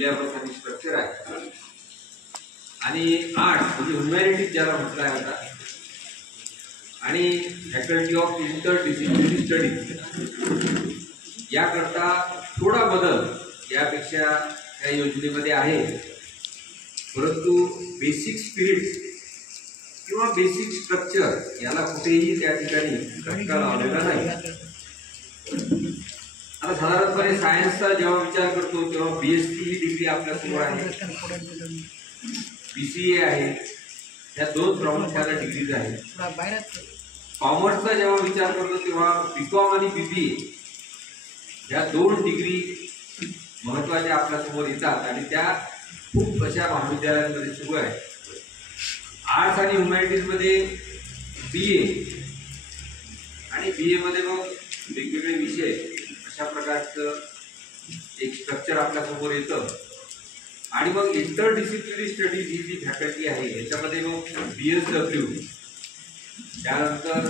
Syllabus आणि structure आहे. आणि आर्ट म्हणजे ह्युमॅनिटीज ज्याला म्हटलं आहे आता, आणि faculty of inter disciplinary studies याकरता थोडा बदल यापेक्षा या योजनेमध्ये आहे. परंतु बेसिक स्पिरिट किंवा बेसिक स्ट्रक्चर याला कुठेही त्या ठिकाणी धक्का लावलेला नाही. आता साधारणपणे सायन्सचा जेव्हा विचार करतो तेव्हा BSc ही डिग्री आपल्यासमोर आहे, BCA आहे, या दोन प्रामुख्याने डिग्रीज आहेत. कॉमर्सचा जेव्हा विचार करतो तेव्हा BCom आणि BBA या दोन डिग्री महत्वाच्या आपल्यासमोर येतात आणि त्या खूप अशा महाविद्यालयांमध्ये सुरू आहे. आर्ट्स आणि ह्युमॅनिटीज मध्ये BA आणि BA मध्ये मग वेगवेगळे विषय अशा प्रकारचं एक स्ट्रक्चर आपल्यासमोर येतं. आणि मग इंटर डिसिप्लिनरी स्टडीज ही जी फॅकल्टी आहे याच्यामध्ये मग BSW, त्यानंतर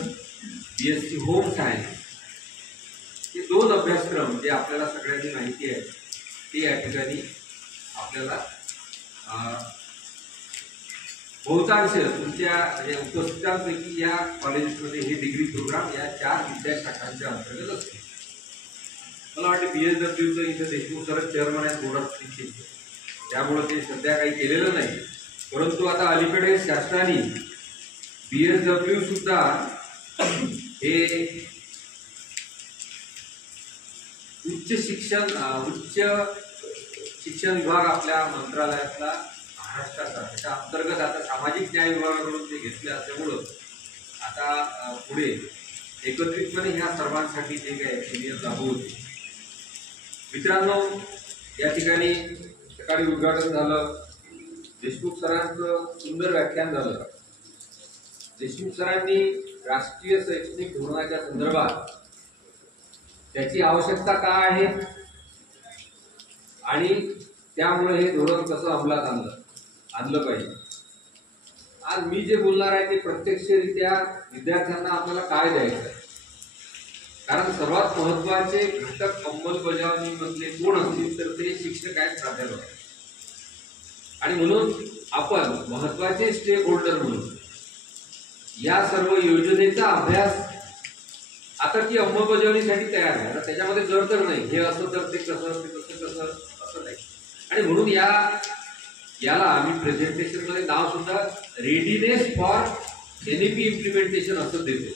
BSc होम सायन्स, हे दोन अभ्यासक्रम जे आपल्याला सगळ्यांनी माहिती आहे ते या ठिकाणी आपल्याला बहुतांश तुमच्या उपस्थितांपैकी या कॉलेजेसमध्ये हे डिग्री प्रोग्राम या 4 विद्याशाखांच्या अंतर्गत असते. मला वाटतं BSW इथे देशमुख सरच चेअरमन आहेत बोर्ड ऑफ ट्रस्टीचे, त्यामुळे ते सध्या काही केलेलं नाही. परंतु आता अलीकडे शासनाने BSW सुद्धा हे उच्च शिक्षण विभाग आपल्या मंत्रालयातला महाराष्ट्राचा त्याच्या अंतर्गत आता सामाजिक न्याय विभागाकडून ते घेतले असल्यामुळं आता पुढे एकत्रितपणे ह्या सर्वांसाठी जे काही नियम लागू होते. मित्रांनो, या ठिकाणी सकाळी उद्घाटन झालं, देशमुख सरांचं सुंदर व्याख्यान झालं. देशमुख सरांनी राष्ट्रीय शैक्षणिक धोरणाच्या संदर्भात त्याची आवश्यकता काय आहे आणि त्यामुळे हे धोरण कसं अंमलात आणलं पाहिजे. आज मी जे बोलणार आहे ते प्रत्यक्षरित्या विद्यार्थ्यांना आपल्याला काय द्यायचं आहे, कारण सर्वात महत्वाचे घटक अंमलबजावणीमधले कोण असतील तर ते शिक्षक आहेत, प्राध्यापक आहेत. आणि म्हणून आपण महत्वाचे स्टेक होल्डर म्हणून या सर्व योजनेचा अभ्यास आता ती अंमलबजावणीसाठी तयार आहे. आता त्याच्यामध्ये जर तर नाही, हे असं तर ते कसं, ते तसं कसं, असं नाही. आणि म्हणून याला आम्ही प्रेझेंटेशन मध्ये नाव सुद्धा रेडीनेस फॉर NEP इम्प्लिमेंटेशन असं देतो.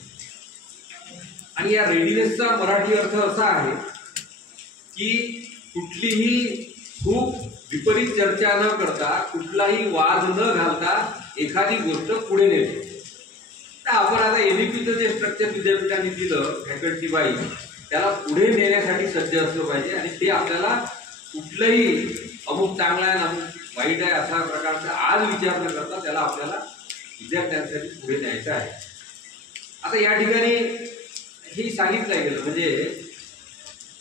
आणि या रेडीनेसचा मराठी अर्थ असा आहे की कुठलीही खूप विपरीत चर्चा न करता, कुठलाही वाद न घालता एखादी गोष्ट पुढे नेतो. तर आपण आता NEPचं जे स्ट्रक्चर विद्यापीठांनी दिलं फॅकल्टी वाईज, त्याला पुढे नेण्यासाठी सज्ज असलं पाहिजे. आणि ते आपल्याला कुठलंही अमुक चांगला आहे अमुक वाईट आहे अशा प्रकारचा आज विचार न करता त्याला आपल्याला विद्यार्थ्यांसाठी पुढे न्यायचं आहे. आता या ठिकाणी हे सांगितलं गेलं म्हणजे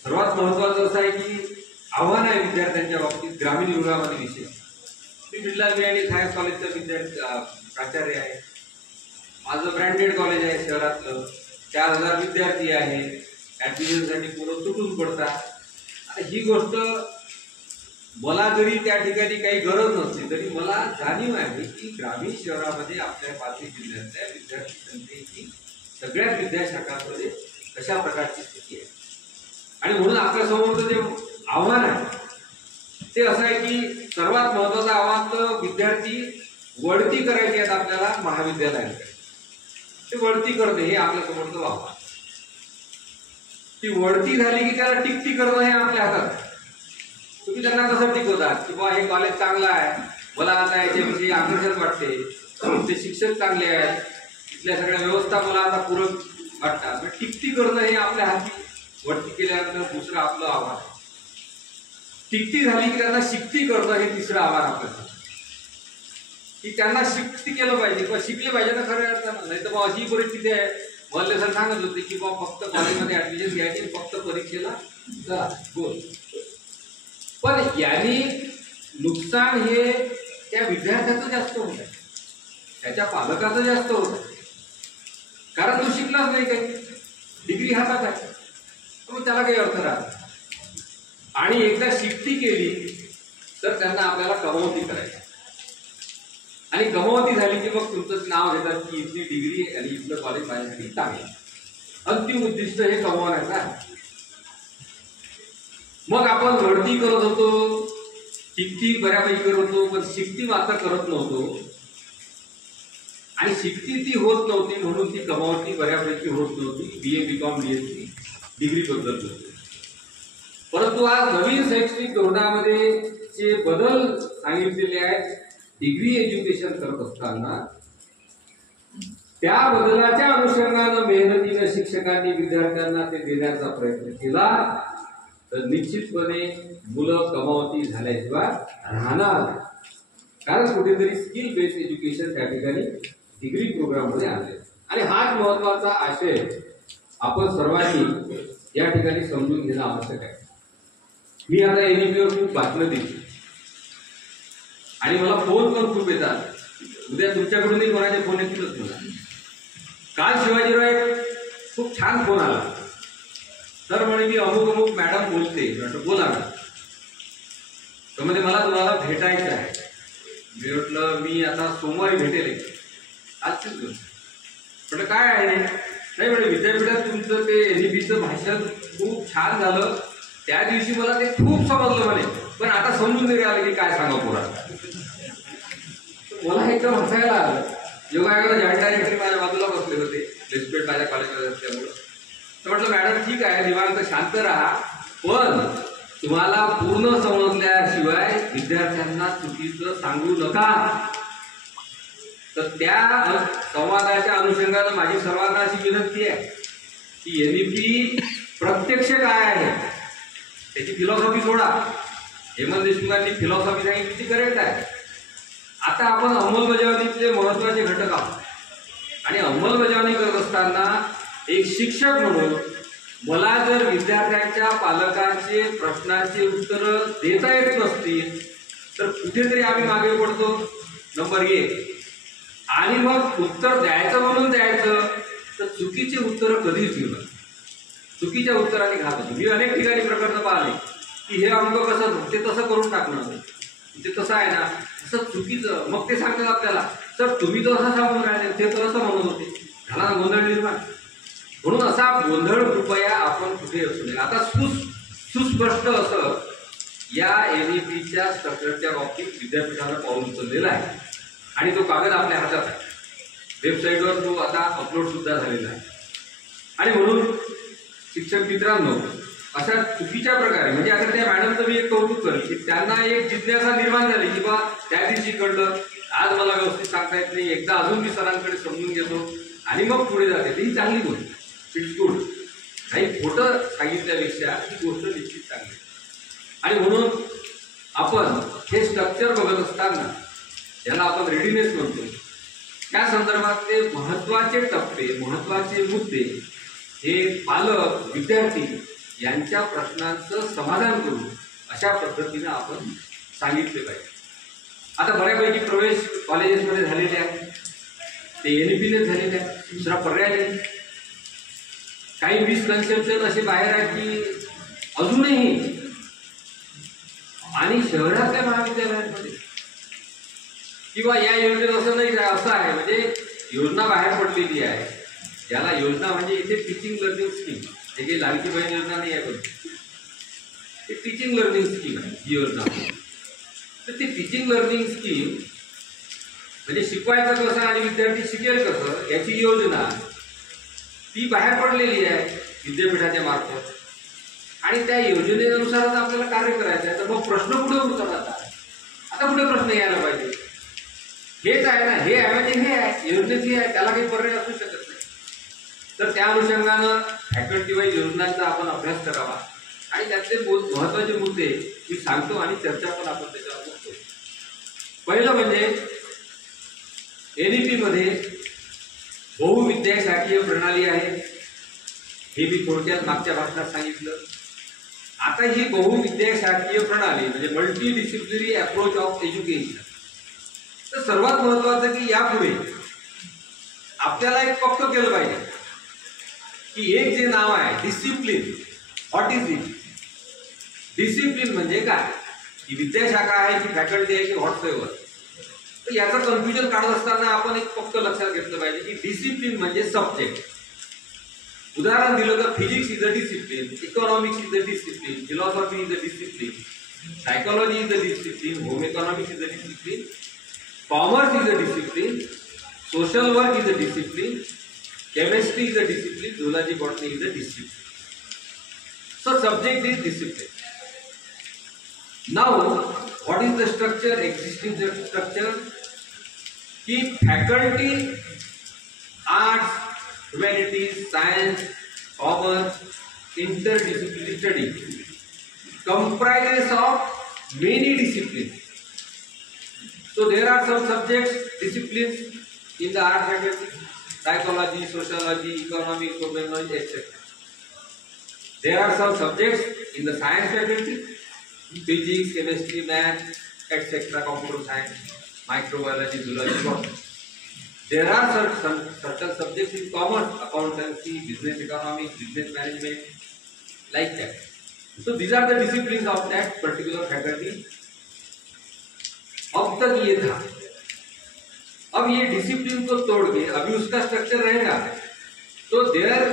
सर्वात महत्वाचं असं आहे की आव्हान आहे विद्यार्थ्यांच्या बाबतीत ग्रामीण विभागामध्ये विषय. मी बिर्ला आणि सायन्स कॉलेजचा प्राचार्य आहे. माझं ब्रँडेड कॉलेज आहे शहरातलं, 4000 विद्यार्थी आहे, ऍडमिशनसाठी पोरं तुटून पडतात. आता ही गोष्ट मला जरी त्या ठिकाणी काही गरज नसली तरी मला जाणीव आहे की ग्रामीण शहरामध्ये आपल्या 5 जिल्ह्यातल्या विद्यार्थी संख्येची सगळ्याच विद्याशाखांमध्ये कशा प्रकारची स्थिती आहे. आणि म्हणून आपल्यासमोरचं जे आव्हान आहे ते असं आहे की सर्वात महत्वाचं आव्हान तर विद्यार्थी वळती करायची आहेत आपल्याला महाविद्यालयाकडे. ते वळती करणे हे आपल्यासमोरचं आव्हान. ती वळती झाली की त्याला टिकती करणं हे आपल्या हातात आहे. तुम्ही त्यांना कसं टिकवतात की बा हे कॉलेज चांगलं आहे, मला आता याच्याविषयी आकर्षण वाटते, ते शिक्षक चांगले आहेत, इथल्या सगळ्या व्यवस्था मला आता पूरक वाटतात. टिकती करणं हे आपल्या हाती. वरती केल्यानंतर दुसरं आपलं आव्हान आहे. टिकती झाली की त्यांना शिकती करणं हे तिसरं आव्हान आपल्याला, की त्यांना शिकती केलं पाहिजे किंवा शिकले पाहिजे ना खऱ्या अर्थानं. नाही तर अशी परिस्थिती आहे, मला सर सांगत होते की बा फक्त कॉलेजमध्ये ऍडमिशन घ्यायची, फक्त परीक्षेला चला बोल. पण यांनी नुकसान हे त्या विद्यार्थ्याचं जास्त होत आहे, त्याच्या पालकाचं जास्त होत आहे. कारण तो शिकलाच नाही, काही डिग्री हातात आहे, मग त्याला काही अर्थ राहत. आणि एकदा शिकती केली तर त्यांना आपल्याला कमवती करायची आणि कमवती झाली की मग तुमचं नाव घेतात की इथली डिग्री आणि इथलं कॉलेज माझ्यासाठी चांगलं. अंतिम उद्दिष्ट हे कमवण्याचं आहे. मग आपण रडती करत होतो, शिकती बऱ्यापैकी करत होतो, पण शिकती मात्र करत नव्हतो आणि शिकती ती होत नव्हती म्हणून ती कमावती बऱ्यापैकी होत नव्हती. BA BCom BSc डिग्री बद्दल होती. परंतु आज नवीन शैक्षणिक धोरणामध्ये जे बदल सांगितलेले आहेत डिग्री एज्युकेशन करत असताना, त्या बदलाच्या अनुषंगानं मेहनतीनं शिक्षकांनी विद्यार्थ्यांना ते देण्याचा प्रयत्न केला तर निश्चितपणे मुलं कमावती झाल्याशिवाय राहणार. कारण कुठेतरी स्किल बेस्ड एज्युकेशन त्या ठिकाणी डिग्री प्रोग्राम मध्ये आणले आणि हाच महत्वाचा आशय आपण सर्वांनी या ठिकाणी समजून घेणं आवश्यक आहे. मी आता NEP वर खूप बातम्या दिली आणि मला फोन पण खूप येतात. उद्या तुमच्याकडूनही कोणाचे फोन येतीलच मला. काल शिवाजीराव एक खूप छान फोन आला. तर म्हणे मी अमुक मॅडम बोलते. बोला ना. तर म्हणजे मला तुम्हाला भेटायचं आहे. मी म्हटलं मी आता सोमवारी भेटेल. आजचीच गोष्ट. म्हटलं काय आहे नाही म्हणजे विद्यापीठात तुमचं ते NEPचं भाषण खूप छान झालं. त्या दिवशी मला ते खूप समजलं म्हणे, पण आता समजून नाही आलं की काय सांगा पुरा. मला एकदम हसायला आलं. योगायोगाला जॉईंट डायरेक्टर माझ्या बाजूला बसले होते, लेस्पेट माझ्या कॉलेजमध्ये असल्यामुळे. तर म्हटलं मॅडम ठीक आहे, निवांत शांत राहा, पण तुम्हाला पूर्ण समजल्याशिवाय विद्यार्थ्यांना चुकीचं सांगू नका. तर त्या संवादाच्या अनुषंगानं माझी सर्वांना अशी विनंती आहे की NEP प्रत्यक्ष काय आहे त्याची फिलॉसॉफी सोडा. हेमंत देशमुखांनी फिलॉसॉफी सांगितली ती करेक्ट आहे. आता आपण अंमलबजावणीतले महत्वाचे घटक आहोत आणि अंमलबजावणी करत असताना एक शिक्षक म्हणून मला जर विद्यार्थ्यांच्या पालकांचे प्रश्नांचे उत्तर देता येत नसतील तर कुठेतरी आम्ही मागे पडतो. नंबर 1. आणि मग उत्तर द्यायचं म्हणून द्यायचं तर चुकीची उत्तरं कधीच घेऊ नका. चुकीच्या उत्तराने घात होतो. मी अनेक ठिकाणी प्रकरण पाहिले की हे अंक कसं ते तसं करून टाकणं, ते तसं आहे ना तसं चुकीचं. मग ते सांगतात आपल्याला सर तुम्ही तर असं सांगून राहिले, ते तर असं म्हणत होते. झाला ना गोंधळ निर्माण. म्हणून असा गोंधळ कृपया आपण कुठे असू नये. आता सुस्पष्ट असं या NEPच्या स्ट्रक्चरच्या बाबतीत विद्यापीठानं पाऊल उचललेला आहे आणि तो कागद आपल्या हातात आहे. वेबसाईटवर तो आता अपलोड सुद्धा झालेला आहे. आणि म्हणून शिक्षक मित्रांनो, अशा चुकीच्या प्रकारे म्हणजे आता त्या मॅडमचं मी एक कौतुक करेल की त्यांना एक जिज्ञासा निर्माण झाली की बा त्या दिवशी कळलं, आज मला व्यवस्थित सांगता येत नाही, एकदा अजून मी सरांकडे समजून घेतो आणि मग पुढे जाते. ही चांगली गोष्ट, इट्स गुड. काही खोटं सांगितल्यापेक्षा ही गोष्ट निश्चित चांगली. आणि म्हणून आपण हे स्ट्रक्चर बघत असताना ज्याला आपण रेडीनेस म्हणतो त्या संदर्भात ते महत्वाचे टप्पे, महत्वाचे मुद्दे हे पालक विद्यार्थी यांच्या प्रश्नांचं समाधान करू अशा पद्धतीनं आपण सांगितले पाहिजे. आता बऱ्यापैकी प्रवेश कॉलेजेसमध्ये झालेले आहेत, ते NEPने झालेले आहेत, दुसरा पर्याय नाही. काही मिसकन्सेप्शन असे बाहेर आहेत की अजूनही आणि शहरातल्या महाविद्यालयांमध्ये किंवा या योजनेत असं नाही असं आहे म्हणजे योजना बाहेर पडलेली आहे. याला योजना म्हणजे इथे टीचिंग लर्निंग स्कीम, हे काही लाडकी बहीण योजना नाही आहे, पण ते टीचिंग लर्निंग स्कीम आहे ही योजना. तर ती टीचिंग लर्निंग स्कीम म्हणजे शिकवायचं कसं आणि विद्यार्थी शिकेल कसं याची योजना ती बाहेर पडलेली आहे विद्यापीठाच्या मार्फत आणि त्या योजनेनुसारच आपल्याला कार्य करायचं आहे. तर मग प्रश्न कुठे उठतात? आता कुठे प्रश्न यायला पाहिजे? हेच आहे ना, हे आहे म्हणजे हे आहे, योजनेत हे आहे, त्याला काही पर्याय असू शकत नाही. तर त्या अनुषंगानं फॅकल्टी वाईज योजनांचा आपण अभ्यास करावा आणि त्यातले महत्वाचे मुद्दे मी सांगतो आणि चर्चा पण आपण त्याच्यावर करतो. पहिलं म्हणजे NEP मध्ये बहुविद्याशाखीय प्रणाली आहे, हे मी थोडक्यात मागच्या भाषणात सांगितलं. आता ही बहुविद्याशाखीय प्रणाली म्हणजे multi disciplinary approach of education. तर सर्वात महत्वाचं की यापुढे आपल्याला एक पक्क केलं पाहिजे की एक जे नाव आहे discipline. What is it? Discipline म्हणजे काय? ही विद्याशाखा आहे की फॅकल्टी आहे की व्हॉट्सएव्हर. तर याचं कन्फ्युजन काढत असताना आपण एक फक्त लक्षात घेतलं पाहिजे की डिसिप्लिन म्हणजे सब्जेक्ट. उदाहरण दिलं तर physics is a discipline, economics is a discipline, philosophy is a discipline, psychology is a discipline, home economics is a discipline, commerce is a discipline, social work is a discipline, chemistry is a discipline, zoology, botany is a discipline. So subject is discipline. Now what is the structure, existing structure? Ki faculty, arts, humanities, science, commerce, interdisciplinary study comprises of many disciplines. So there are some subjects, disciplines in the art faculty, psychology, sociology, economics, sociology, etc. There are some subjects in the science faculty, physics, chemistry, math, etc., computer science, microbiology, zoology, botany. There are certain subjects in commerce, accountancy, business economics, business management, like that. So these are the disciplines of that particular faculty. अब तक ये था. अब ये discipline को तोड़ के अभी उसका स्ट्रक्चर रहेगा. तो there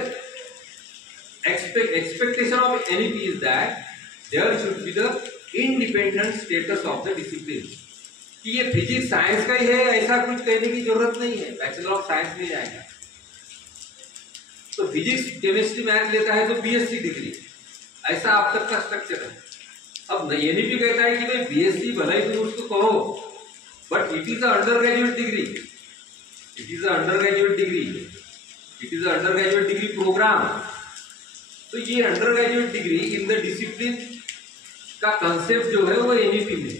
expectation of NEP is that there should be the independent status of the discipline. कि ये फिजिक्स साइंस का ही है ऐसा कुछ कहने की जरूरत नहीं है. बैचलर ऑफ साइंस में जाएगा तो फिजिक्स केमिस्ट्री मैथ लेता है तो बीएससी डिग्री, ऐसा अब तक का स्ट्रक्चर है. अब एनईपी कहता है कि भाई बीएससी भले ही तुम उसको कहो, but it is an undergraduate degree. It is an undergraduate degree. It is an undergraduate degree program. तो ये undergraduate degree in the discipline का concept जो है वो NEP में.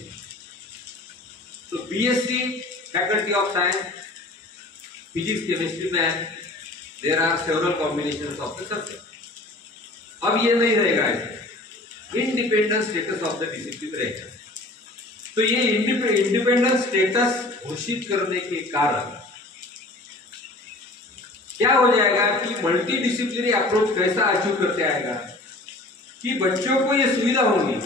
तो BSc Faculty of Science, Physics, Chemistry, Math, there are several combinations of the subject. अब ये नहीं रहेगा ऐसा. Independent status of the discipline रहेगा. तो ये इंडिपेंडेंट स्टेटस घोषित करने के कारण क्या हो जाएगा कि मल्टी डिसिप्लिनरी अप्रोच कैसा अचीव करते आएगा कि बच्चों को ये सुविधा होगी,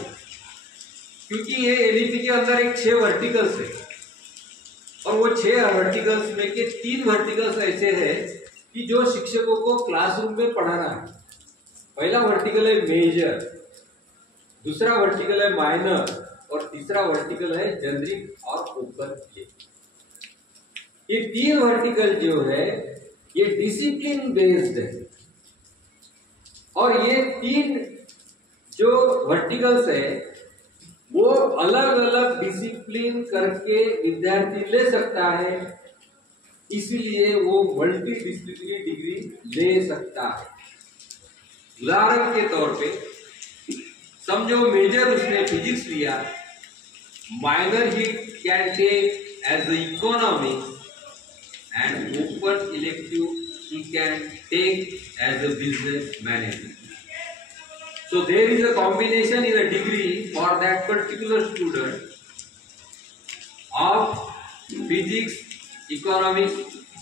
क्योंकि ये एनईपी के अंदर एक 6 वर्टिकल्स है और वो 6 वर्टिकल्स में के 3 वर्टिकल्स ऐसे हैं कि जो शिक्षकों को क्लासरूम में पढ़ाना है. पहला वर्टिकल है मेजर, दूसरा वर्टिकल है माइनर और तीसरा वर्टिकल है जेनरिक और ओपन. ये 3 वर्टिकल जो है ये डिसिप्लिन बेस्ड है और ये 3 जो वर्टिकल्स है वो अलग अलग डिसिप्लिन करके विद्यार्थी ले सकता है, इसीलिए वो मल्टी डिसिप्लिनरी डिग्री ले सकता है. उदाहरण के तौर पे समझो मेजर उसने फिजिक्स लिया, minor he can take as economics and open elective he can take as a business management. So there is a combination in a degree for that particular student of physics, economics,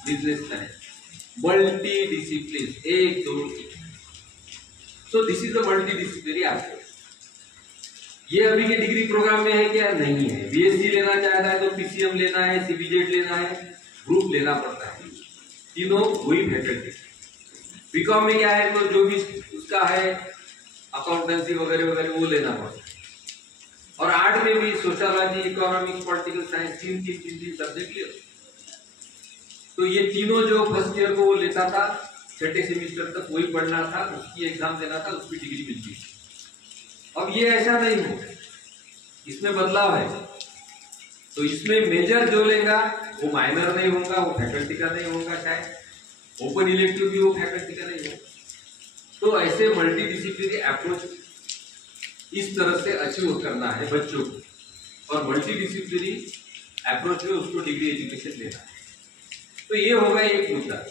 business science, multi-disciplines, 1, 2, 3. So this is the multidisciplinary approach. ये अभी के degree programme में है क्या? नहीं है. BSc लेना चाहता है तो पीसीएम लेना है, सीबीजेड लेना है, ग्रुप लेना पड़ता है. तीनों वही फैकल्टी. बीकॉम में क्या है तो जो भी उसका है अकाउंटेंसी वगैरह वगैरह वो लेना पड़ता है. और आर्ट में भी सोशियोलॉजी, इकोनॉमिक्स, पॉलिटिकल साइंस, तीन सब्जेक्ट लिया. तो ये तीनों जो फर्स्ट ईयर को वो लेता था, छठे सेमिस्टर तक वही पढ़ना था, उसकी एग्जाम देना था, उसकी डिग्री मिलती है. अब ये ऐसा नहीं हो, इसमें बदलाव है. तो इसमें मेजर जो लेगा वो माइनर नहीं होगा, वो फैकल्टी का नहीं होगा, शायद ओपन इलेक्टिव भी वो फैकल्टी का नहीं होगा. तो ऐसे मल्टी डिसिप्लिनरी अप्रोच इस तरह से अचीव करना है बच्चों को, और मल्टी डिसिप्लिनरी अप्रोच में उसको डिग्री एजुकेशन देना है. तो ये होगा एक मुद्दा,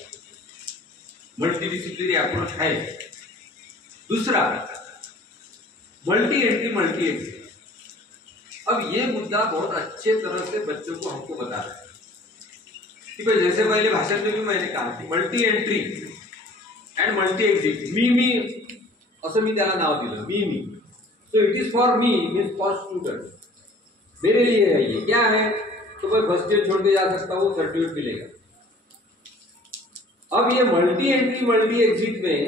मल्टी डिसिप्लिनरी अप्रोच है. दूसरा मल्टी एंट्री, मल्टी एग्जिट. अब ये मुद्दा बहुत अच्छे तरह से बच्चों को हमको बता रहा है कि भाई जैसे पहले भाषण में भी मैंने कहा कि multi entry and multi exit. मी असं मी त्याला नाव दिलं, मी. So it is for me means for student. मेरे लिए है ये क्या है, तो भाई फर्स्ट ईयर छोड़ के जा सकता हूँ, सर्टिफिकेट मिलेगा। अब ये मल्टी एंट्री मल्टी एग्जिट में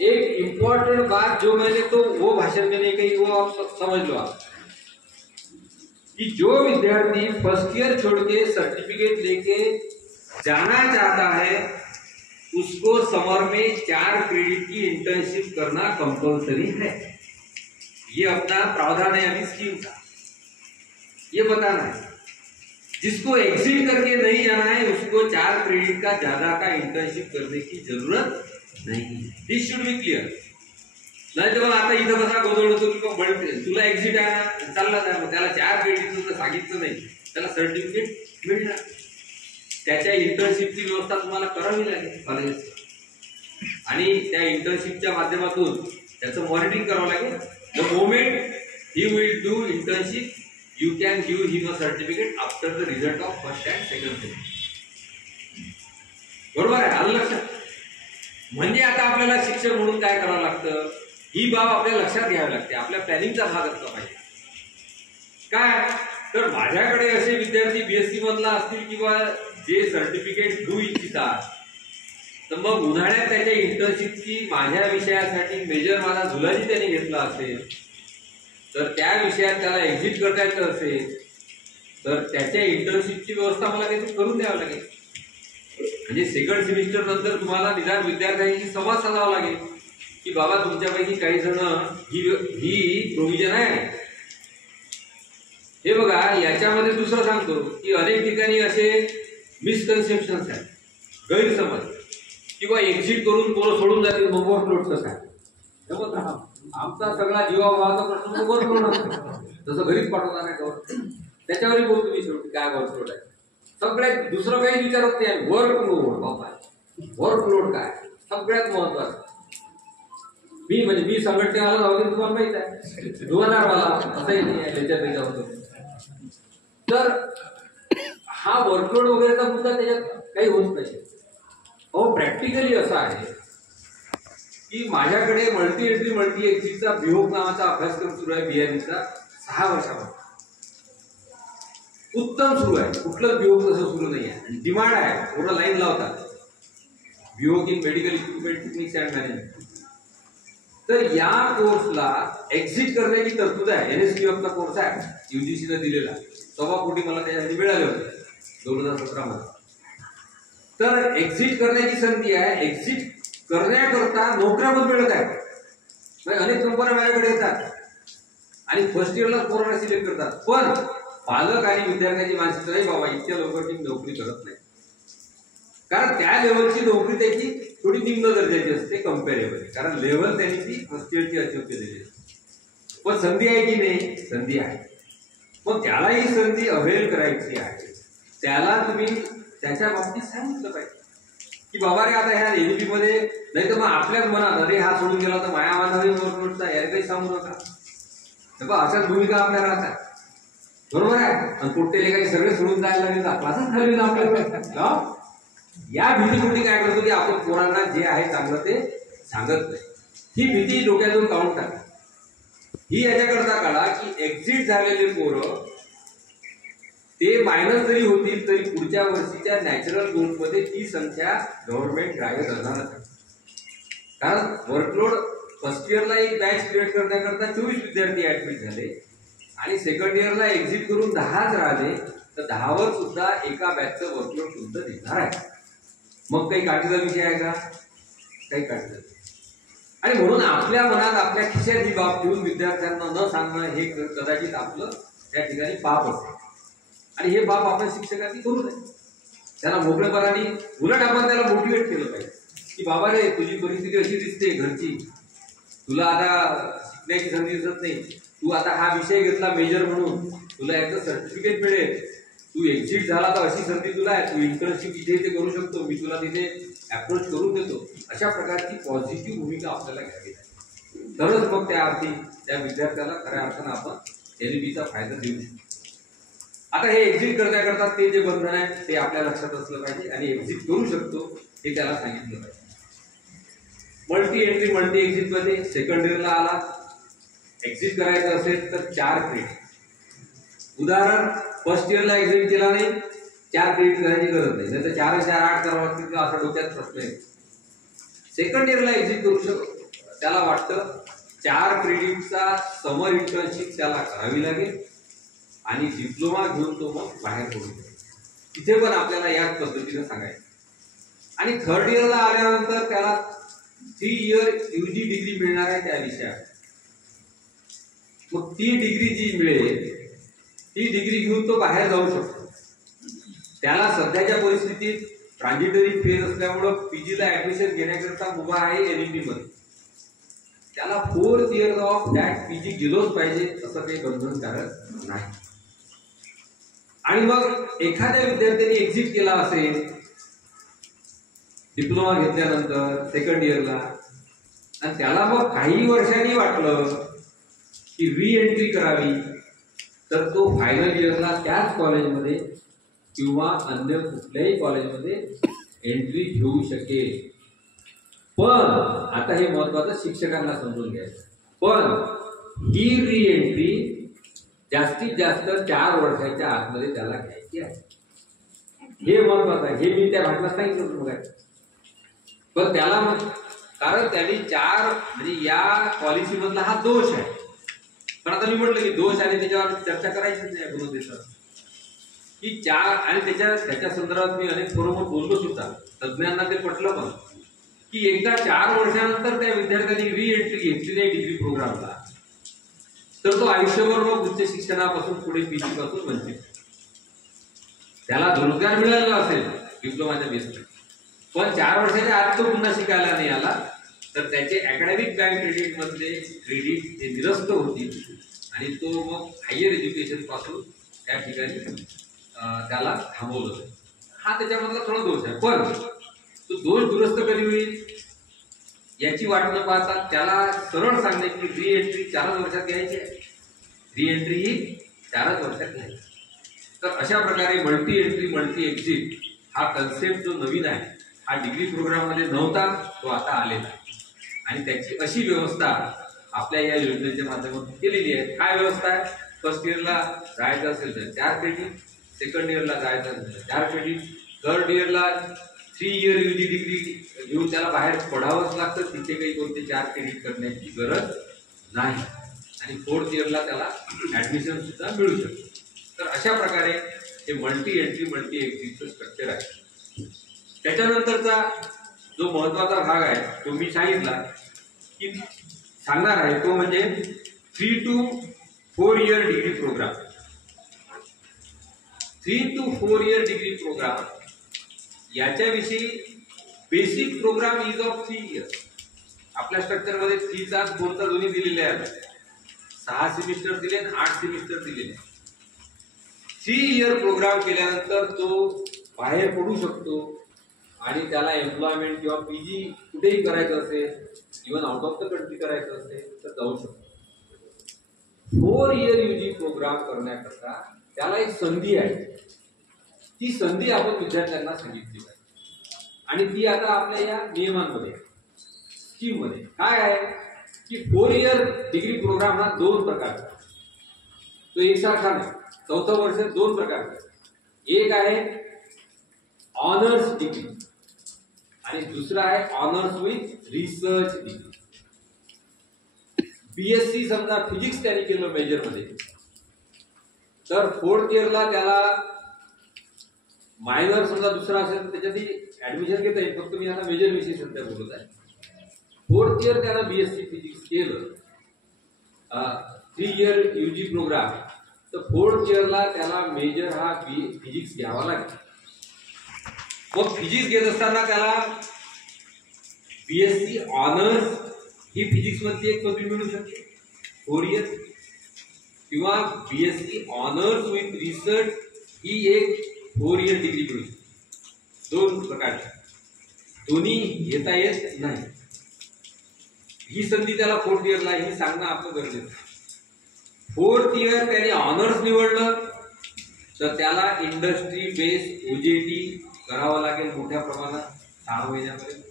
एक इंपॉर्टेंट बात जो मैंने तो वो भाषण में नहीं कही, वो आप समझ लो आप, कि जो विद्यार्थी फर्स्ट ईयर छोड़ के सर्टिफिकेट लेके जाना चाहता है उसको समर में 4 क्रेडिट की इंटर्नशिप करना कंपलसरी है। ये अपना प्रावधान है अभी स्कीम का, ये बताना है। जिसको एग्जिट करके नहीं जाना है उसको 4 क्रेडिट का ज्यादा का इंटर्नशिप करने की जरूरत नाही। दिस शुड बी क्लिअर। नाही तर मग आता इथं कसा गोंधळ होतो की तुला एक्झिट आहे ना, चालला जाय, मग त्याला 4 क्रेडिट सांगितलं नाही, त्याला सर्टिफिकेट मिळणार, त्याच्या इंटर्नशिपची व्यवस्था तुम्हाला करावी लागेल कॉलेज, आणि त्या इंटर्नशिपच्या माध्यमातून त्याचं मॉनिटरिंग करावं लागेल। The moment he will do internship you can give him a certificate after the result of first and second semester. बरोबर आहे, आलं लक्षात? म्हणजे आता आपल्याला शिक्षक म्हणून काय करावं लागतं, ही बाब आपल्या लक्षात घ्यावी लागते, आपल्या प्लॅनिंगचा भाग असला पाहिजे। काय तर माझ्याकडे असे विद्यार्थी बीएससी मधला असतील किंवा जे सर्टिफिकेट घेऊ इच्छितात, तर मग उन्हाळ्यात त्याच्या इंटर्नशिपची माझ्या विषयासाठी मेजर माझा झुलाजी त्याने घेतला असेल, तर त्या विषयात त्याला एक्झिट करता येतं असेल तर त्याच्या इंटर्नशिपची व्यवस्था मला काहीतरी करून द्यावी लागेल। म्हणजे सेकंड सेमिस्टर नंतर तुम्हाला निदान विद्यार्थ्यांशी संवाद साधावा लागेल की बाबा तुमच्यापैकी काही जण ही प्रोव्हिजन आहे। हे बघा, याच्यामध्ये दुसरं सांगतो की अनेक ठिकाणी असे मिसकन्सेप्शन्स आहेत, गैरसमज, किंवा एक्झिट करून पोरं सोडून जातील, मग ओव्हरफ्लोड कसं आहे, जमत राहा, आमचा सगळा जीवाभावाचा प्रश्न ओव्हरफ्लोड असतो, जसं घरीच पाठवणार नाही गव्हर्नमेंट, त्याच्यावरही बोलतो मी शेवटी काय ओव्हरफ्लोड आहे। सगळ्यात दुसरं काही विचारत नाही, वर्कलोड बाबा, वर्कलोड काय सगळ्यात महत्वाचं। मी संघटनेवाला जाऊ दे, तुम्हाला माहित आहे, 2000 वाला असंही नाही आहे त्याच्यात होतो। तर हा वर्कलोड वगैरेचा मुद्दा त्याच्यात काही होत नाही। अहो प्रॅक्टिकली असं आहे की माझ्याकडे मल्टी एंट्री मल्टी एक्झिटचा बिहोक नावाचा अभ्यासक्रम सुरू आहे बीआरईचा 6 वर्षापासून, उत्तम सुरू आहे, कुठलंच बिहोक तसं सुरू नाही आहे, आणि डिमांड आहे, थोडं लाईन लावतात बिहोक in medical equipment techniques and management. तर या कोर्सला एक्झिट करण्याची तरतूद आहे, एनएसक्यूएफचा कोर्स आहे, यूजीसीने दिलेला, 1.25 कोटी मला त्यासाठी मिळाले होते 2017 मध्ये। तर एक्झिट करण्याची संधी आहे, एक्झिट करण्याकरता नोकऱ्या पण मिळत आहेत, अनेक कंपन्या माझ्याकडे येतात आणि फर्स्ट इयरला पोरांना सिलेक्ट करतात, पण पालक आणि विद्यार्थ्यांची मानसिकता नाही बाबा इतक्या लवकर ती नोकरी करत नाही, कारण त्या लेवलची नोकरी त्याची थोडी निम्न दर्जाची असते कंपॅरेबल, कारण लेवल त्यांनी ती फर्स्ट इयरची अचीव केलेली असते। पण संधी आहे की नाही, संधी आहे, मग त्याला ही संधी अवेल करायची आहे, त्याला तुम्ही त्याच्या बाबतीत सांगितलं पाहिजे की बाबा रे आता ह्या एनईपी मध्ये नाही तर मग आपल्याच मनात अरे हा सोडून गेला तर माया मानवी वर्कलोडचा यार काही सांगू नका, अशाच भूमिका आपल्या राहतात, बरोबर आहे। आणि पोट्टेले काही सगळे सोडून जायला लागले तर क्लासच ठरविलं आपल्याला, या भीतीपोटी काय करतो की आपण पोरांना जे आहे चांगलं ते सांगत नाही, ही भीती डोक्यातून काढून टाका। ही याच्याकरता काढा की एक्झिट झालेले पोरं ते मायनस जरी होतील तरी पुढच्या वर्षीच्या नॅचरल ग्रोथमध्ये ती संख्या गव्हर्नमेंट ग्राह्य धरणारच आहे, कारण वर्कलोड फर्स्ट इयरला एक बॅच क्रिएट करण्याकरता 24 विद्यार्थी ऍडमिट झाले आणि सेकंड इयरला एक्झिट करून 10च राहिले, तर 10वर सुद्धा एका बॅचचं वर्कलोड सुद्धा देणार आहे। मग काही काळजीचा विषय आहे का, काही काळजीचा। आणि म्हणून आपल्या मनात आपल्या खिशात ही बाब ठेवून विद्यार्थ्यांना न सांगणं हे कदाचित आपलं त्या ठिकाणी पाप असेल, आणि हे बाब आपण शिक्षकांनी करू नये, त्याला मोकळेपणाने उलट आपण त्याला मोटिवेट केलं पाहिजे की बाबा रे तुझी परिस्थिती अशी दिसते घरची, तुला आता शिकण्याची संधी दिसत नाही, तू आता हा विषय घेतला मेजर म्हणून तुला याचं सर्टिफिकेट मिळेल, तू एक्झिट झाला तर अशी संधी तुला आहे, तू इंटर्नशिप इथे इथे करू शकतो, मी तुला तिथे अप्रोच करून देतो, अशा प्रकारची पॉझिटिव्ह भूमिका आपल्याला घ्यावी लागेल, तरच मग त्या अर्थी त्या विद्यार्थ्याला खऱ्या अर्थानं आपण एनईपीचा फायदा देऊ शकतो। आता हे एक्झिट करण्याकरता ते जे बंधन आहे ते आपल्या लक्षात असलं पाहिजे, आणि एक्झिट करू शकतो हे त्याला सांगितलं पाहिजे। मल्टी एंट्री मल्टी एक्झिट मध्ये सेकंड इयरला आला, एक्झिट करायचं असेल तर 4 क्रेडिट, उदाहरण, फर्स्ट इयरला एक्झिट केला नाही, 4 क्रेडिट करायची गरज नाही, नाही तर 4 4 8 करावं लागतील किंवा असा डोक्यात प्रश्न आहे. सेकंड इयरला एक्झिट करू शकतो, त्याला वाटतं 4 क्रेडिटचा समर इंटर्नशिप त्याला करावी लागेल आणि डिप्लोमा घेऊन तो मग बाहेर पडू शकतो. तिथे पण आपल्याला याच पद्धतीने सांगायचं. आणि थर्ड इयरला आल्यानंतर त्याला 3 इयर UG डिग्री मिळणार आहे त्या विषयात. मग ती डिग्री जी मिळेल ती डिग्री घेऊन तो बाहेर जाऊ शकतो. त्याला सध्याच्या परिस्थितीत ट्रान्झिटरी फेज असल्यामुळं पीजीला ऍडमिशन घेण्याकरता मुभा आहे NEP मध्ये. त्याला 4th year of that PG गेलोच पाहिजे असं काही बंधनकारक नाही. आणि मग एखाद्या विद्यार्थ्यांनी एक्झिट केला असेल डिप्लोमा घेतल्यानंतर सेकंड इयरला, आणि त्याला मग काही वर्षांनी वाटलं की री-एंट्री करावी, तर तो फायनल इयरला त्याच कॉलेजमध्ये किंवा अन्य कुठल्याही कॉलेजमध्ये एंट्री घेऊ शकेल. पण आता हे महत्वाचं शिक्षकांना समजून घ्यायचं, पण ही री-एंट्री जास्तीत जास्त 4 वर्षाच्या आतमध्ये त्याला घ्यायची आहे. हे महत्वाचं आहे. हे मी त्या भाषणात सांगितलं बघा. पण त्याला मग कारण त्यांनी 4 म्हणजे या पॉलिसी मधला हा दोष आहे. पण आता मी म्हटलं की दोष आणि त्याच्यावर चर्चा करायचीच नाही गुणवत्तेचा की 4 आणि त्याच्या संदर्भात मी अनेक फोरमवर बोललो सुद्धा. तज्ज्ञांना ते पटलं पण की एकदा 4 वर्षानंतर त्या विद्यार्थ्यांनी री-एंट्री घेतली नाही डिग्री प्रोग्रामला, तर तो आयुष्यभर मग उच्च शिक्षणापासून पुढे पीजी पासून वंचित. त्याला रोजगार मिळाला असेल डिप्लोमाच्या बेसवर, पण 4 वर्षाच्या आत तो पुन्हा शिकायला नाही आला, तर त्याचे अकॅडमिक बँक क्रेडिट मधले क्रेडिट हे निरस्त होतील आणि तो मग हायर एज्युकेशन पासून त्या ठिकाणी त्याला थांबवलं. हा त्याच्यामधला थोडा दोष आहे. पण तो दोष दुरुस्त कधी होईल याची वाट न पाहता त्याला सरळ सांगणे की री-एंट्री 4 वर्षात घ्यायची आहे. री-एंट्री ही 4 वर्षात घ्यायची. तर अशा प्रकारे मल्टी एंट्री मल्टी एक्झिट हा कन्सेप्ट जो नवीन आहे हा डिग्री प्रोग्राम मध्ये नव्हता, तो आता आलेला आहे. आणि त्याची अशी व्यवस्था आपल्या या योजनेच्या माध्यमातून केलेली आहे. काय व्यवस्था आहे? फर्स्ट इयरला जायचं असेल तर 4 क्रेडिट, सेकंड इयरला जायचं असेल तर 4 क्रेडिट, थर्ड इयरला 3 इयर UG डिग्री घेऊन त्याला बाहेर पडावंच लागतं. तिथे काही कोणते 4 क्रेडिट करण्याची गरज नाही. आणि 4th इयरला त्याला ऍडमिशन सुद्धा मिळू शकतं. तर अशा प्रकारे हे मल्टी एंट्री मल्टी एक्झिटचं स्ट्रक्चर आहे. त्याच्यानंतरचा जो महत्वाचा भाग आहे तो मी सांगितला की सांगणार आहे तो म्हणजे 3 to 4 year degree program. 3 to 4 year degree program याच्याविषयी basic program is of 3 years. आपल्या स्ट्रक्चर मध्ये 3 चा 4 चा दोन्ही दिलेले आहेत. 6 सेमिस्टर दिले आणि 8 सेमिस्टर दिलेले. 3 इयर प्रोग्राम केल्यानंतर तो बाहेर पडू शकतो आणि त्याला एम्प्लॉयमेंट किंवा पीजी कुठेही करायचं असेल, even out of the country करायचं असेल तर जाऊ शकतो. 4 इयर UG प्रोग्राम करण्याकरता त्याला एक संधी आहे. ती संधी आपण विद्यार्थ्यांना सांगितली पाहिजे आणि ती आता आपल्या या नियमांमध्ये स्कीम मध्ये काय आहे की 4 इयर डिग्री प्रोग्राम हा 2 प्रकारचा. तो एकसारखा नाही. 4थं वर्ष 2 प्रकारचा. एक आहे ऑनर्स डिग्री आणि दुसरा आहे honours with research degree. BSc समजा फिजिक्स त्याने केलं मेजर मध्ये, तर 4th इयरला त्याला मायनर समजा दुसरा असेल त्याच्यातही ऍडमिशन घेता येईल. फक्त मी आता मेजर विषयी सध्या बोलत आहे. 4th इयर त्याला BSc फिजिक्स केलं 3 इयर UG प्रोग्राम, तर 4th इयरला त्याला मेजर हा फिजिक्स घ्यावा लागेल. मग फिजिक्स घेत असताना त्याला BSc ऑनर्स ही फिजिक्स मधली एक पदवी मिळू शकते 4 इयर, किंवा BSc ऑनर्स विथ रिसर्च ही एक 4 इयर डिग्री मिळू शकते. 2 प्रकारची. दोन्ही घेता येत नाही. ही संधी त्याला 4th इयरला ही सांगणं आपलं गरजेचं आहे. 4th इयर त्याने ऑनर्स निवडलं तर त्याला इंडस्ट्री बेस्ड OJT करावं लागेल मोठ्या प्रमाणात 6 महिन्यापर्यंत.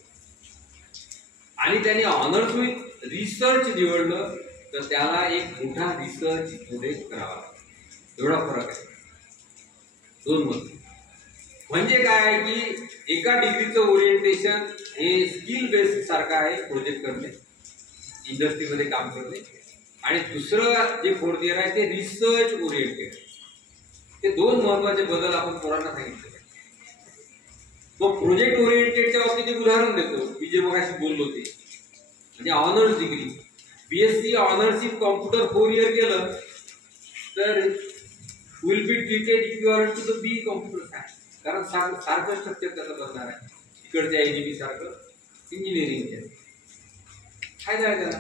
आणि त्याने ऑनर्स विथ रिसर्च निवडलं तर त्याला एक मोठा रिसर्च प्रोजेक्ट करावा लागेल. एवढा फरक आहे दोन मध्ये. म्हणजे काय आहे की एका डिग्रीचं ओरिएंटेशन हे स्किल बेस्ड सारखं आहे, प्रोजेक्ट करणे, इंडस्ट्रीमध्ये काम करणे, आणि दुसरं जे फोर्थ इयर आहे ते रिसर्च ओरिएंटेड. ते दोन महत्वाचे बदल आपण पोरांना सांगितले. मग प्रोजेक्ट ओरिएंटेडच्या बाबतीत एक उदाहरण देतो. मी जे मगाशी बोललो ते म्हणजे honours degree, BSc honours in computer 4 year केलं तर will be treated equivalent to the B computer science. कारण सारखं स्ट्रक्चर त्याचं बनणार आहे, इकडच्या एजीबी सारखं इंजिनिअरिंगच्या. फायदा आहे त्याला.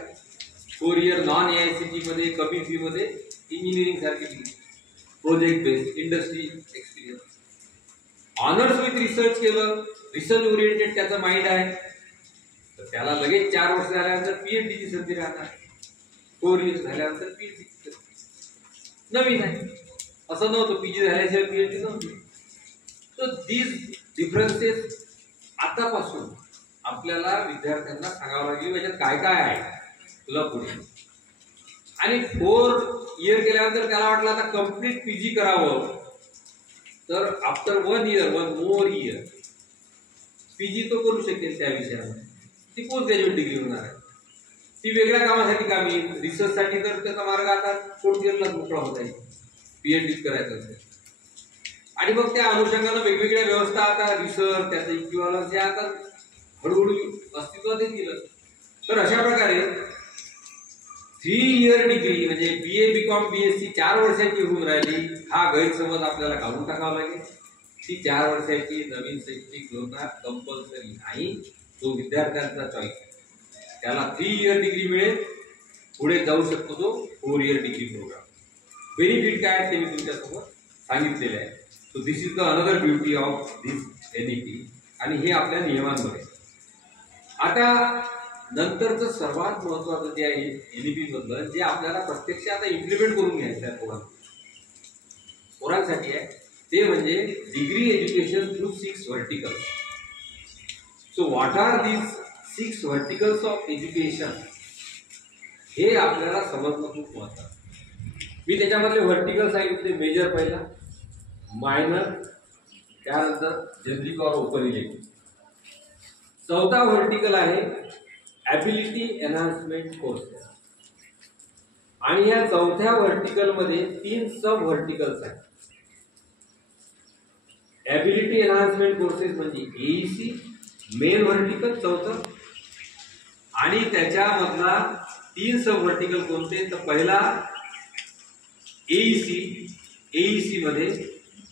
4 इयर नॉन एआयसीटी मध्ये कमी फी मध्ये इंजिनिअरिंग सारखी degree, project based industry experience. Honours with research केलं, रिसर्च ओरिएंटेड त्याचं माइंड आहे, तर त्याला लगेच 4 वर्ष झाल्यानंतर पीएचडीची संधी राहणार. 4 इयर्स झाल्यानंतर पीएचडी. नवीन आहे असं नव्हतं, पीजी झाल्याशिवाय पीएचडी नव्हती. तर दीज डिफरन्सेस आतापासून आपल्याला विद्यार्थ्यांना सांगावं लागेल याच्यात काय काय आहे तुला पुढे. आणि 4 इयर केल्यानंतर त्याला वाटलं आता कम्प्लीट पीजी करावं, तर आफ्टर 1 इयर 1 मोर इयर पीजी तो करू शकेल त्या विषयामध्ये. ती पोस्ट ग्रॅज्युएट डिग्री होणार आहे. ती वेगळ्या कामासाठी कामी, रिसर्च साठी तर त्याचा मार्ग आता 4th इयरलाच मोकळा होता येईल पीएचडी करायचं असेल. आणि मग त्या अनुषंगानं वेगवेगळ्या व्यवस्था आता रिसर्च त्याचं इक्विव्हॅलन्स हे आता हळूहळू अस्तित्वात येतील. तर अशा प्रकारे 3 इयर डिग्री म्हणजे बीए बीकॉम बीएससी 4 वर्षाची होऊन राहिली, हा गैरसमज आपल्याला काढून टाकावा लागेल. ती 4 वर्षाची नवीन शैक्षणिक धोरण कंपल्सरी नाही, तो विद्यार्थ्यांचा चॉईस आहे. त्याला 3 इयर डिग्री मिळेल, पुढे जाऊ शकतो तो 4 इयर डिग्री प्रोग्राम. बेनिफिट काय आहे ते मी तुमच्यासमोर सांगितलेले आहे. So this is the another beauty of this NEP, आणि हे आपल्या नियमांमध्ये. आता नंतरचं सर्वात महत्वाचं जे आहे एनईपी मधलं, जे आपल्याला प्रत्यक्ष आता इम्प्लिमेंट करून घ्यायचं आहे पोरांसाठी आहे, ते म्हणजे degree education through 6 verticals. So what are these 6 verticals of education हे आपल्याला समजणं खूप महत्वाचं. मी त्याच्यामधले व्हर्टिकल सांगितले. मेजर पहिला, मायनर, त्यानंतर जनरिक और ओपन इलेक्टिव्ह. 4था व्हर्टिकल आहे ॲबिलिटी एनहान्समेंट कोर्स. आणि या 4थ्या व्हर्टिकल मध्ये 3 सब व्हर्टिकल्स आहेत. ॲबिलिटी एनहान्समेंट कोर्सेस म्हणजे एईसी मेन व्हर्टिकल 4थं, आणि त्याच्यामधला 3 सब व्हर्टिकल कोणते, तर पहिला एईसी. एईसी मध्ये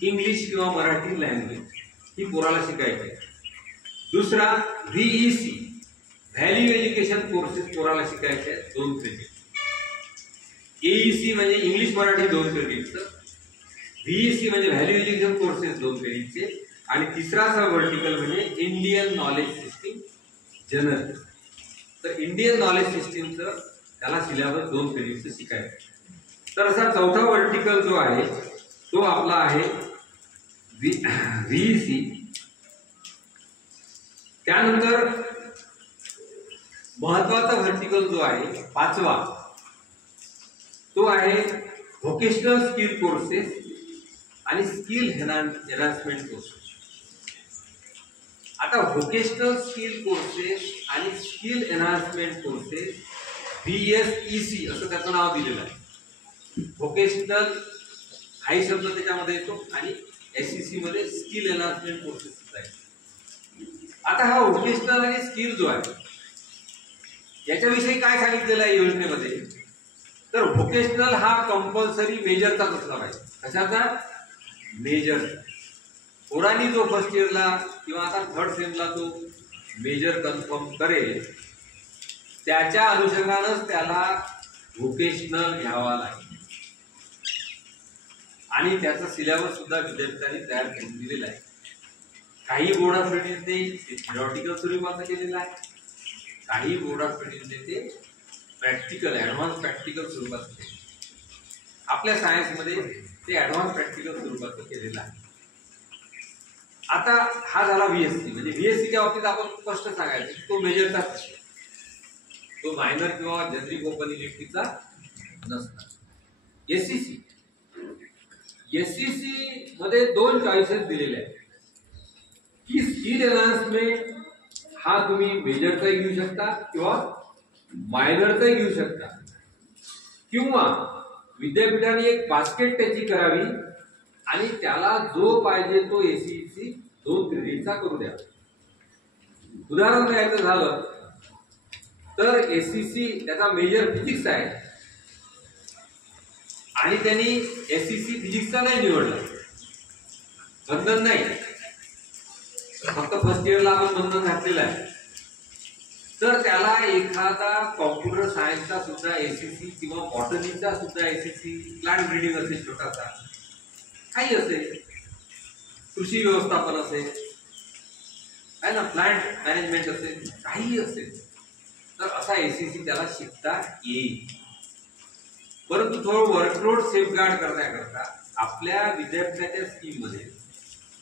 इंग्लिश किंवा मराठी लँग्वेज ही पोराला शिकायची आहे. दुसरा व्हीईसी व्हॅल्यू एज्युकेशन कोर्सेस पोराला शिकायचे आहेत, 2 क्रेडिट. एईसी म्हणजे इंग्लिश मराठी 2 क्रेडिटचं, व्हीईसी म्हणजे व्हॅल्यू एज्युकेशन कोर्सेस 2 क्रेडिटचे, आणि तिसरा सब व्हर्टिकल म्हणजे इंडियन नॉलेज सिस्टीम जनरल. तर इंडियन नॉलेज सिस्टीमचं त्याला सिलेबस 2 क्रेडिटचं शिकायचं. तर असा 4था व्हर्टिकल जो आहे तो आपला आहे व्हीईसी. त्यानंतर महत्वाचा व्हर्टिकल जो आहे 5वा, तो आहे व्होकेशनल स्किल कोर्सेस आणि स्किल एनहान्समेंट कोर्सेस. आता व्होकेशनल स्किल कोर्सेस आणि स्किल एनहान्समेंट कोर्सेस VSEC असं त्याचं नाव दिलेलं आहे. व्होकेशनल हाही शब्द त्याच्यामध्ये येतो आणि SEC मध्ये स्किल एनहान्समेंट कोर्सेस आहे. आता हा व्होकेशनल आणि स्किल जो आहे याच्याविषयी काय सांगितलेलं आहे योजनेमध्ये, तर व्होकेशनल हा कंपल्सरी मेजरचाच असला पाहिजे. कशाचा मेजर? पोरांनी जो फर्स्ट इयरला किंवा आता 3rd सेमला तो मेजर कन्फर्म करेल त्याच्या अनुषंगानंच त्याला व्होकेशनल घ्यावा लागेल. आणि त्याचा सिलेबस सुद्धा विद्यार्थ्यांनी तयार करून दिलेला आहे. काही बोर्ड ऑफ स्टडीजने थिओरिटिकल स्वरूपात केलेला आहे, काही बोर्ड ऑफ स्टडीजने ते प्रॅक्टिकल ऍडव्हान्स प्रॅक्टिकल स्वरूपात केले. आपल्या सायन्समध्ये ते ऍडव्हान्स प्रॅक्टिकल स्वरूपात केलेलं आहे. आता हा झाला VSC. म्हणजे VSCच्या बाबतीत आपण स्पष्ट सांगायचं तो मेजरचाच, तो मायनर किंवा जनरिक ओपन इलेक्टिव्हचा नसणार. SEC एससीसी मध्ये 2 चॉईसेस दिलेले आहेत की स्किल एनहान्समेंट हा तुम्ही मेजरचाही घेऊ शकता किंवा मायनरचाही घेऊ शकता, किंवा विद्यापीठाने एक बास्केट त्याची करावी आणि त्याला जो पाहिजे तो एससीसी 2 क्रेडिटचा करू द्या. उदाहरण द्यायचं झालं तर एससीसी त्याचा मेजर फिजिक्स आहे आणि त्यांनी एससीसी फिजिक्सचा नाही निवडला, बंधन नाही, फक्त फर्स्ट इयरला आपण बंधन घातलेलं आहे, तर त्याला एखादा कॉम्प्युटर सायन्सचा सुद्धा एससीसी किंवा बॉटनीचा सुद्धा एससीसी, प्लांट ब्रीडिंग असेल छोटासा, काही असेल, कृषी व्यवस्थापन असेल, आहे ना, प्लांट मॅनेजमेंट असेल, काही असेल, तर असा एससीसी त्याला शिकता येईल. परंतु थोडं वर्कलोड सेफगार्ड करण्याकरता आपल्या विद्यापीठाच्या स्कीममध्ये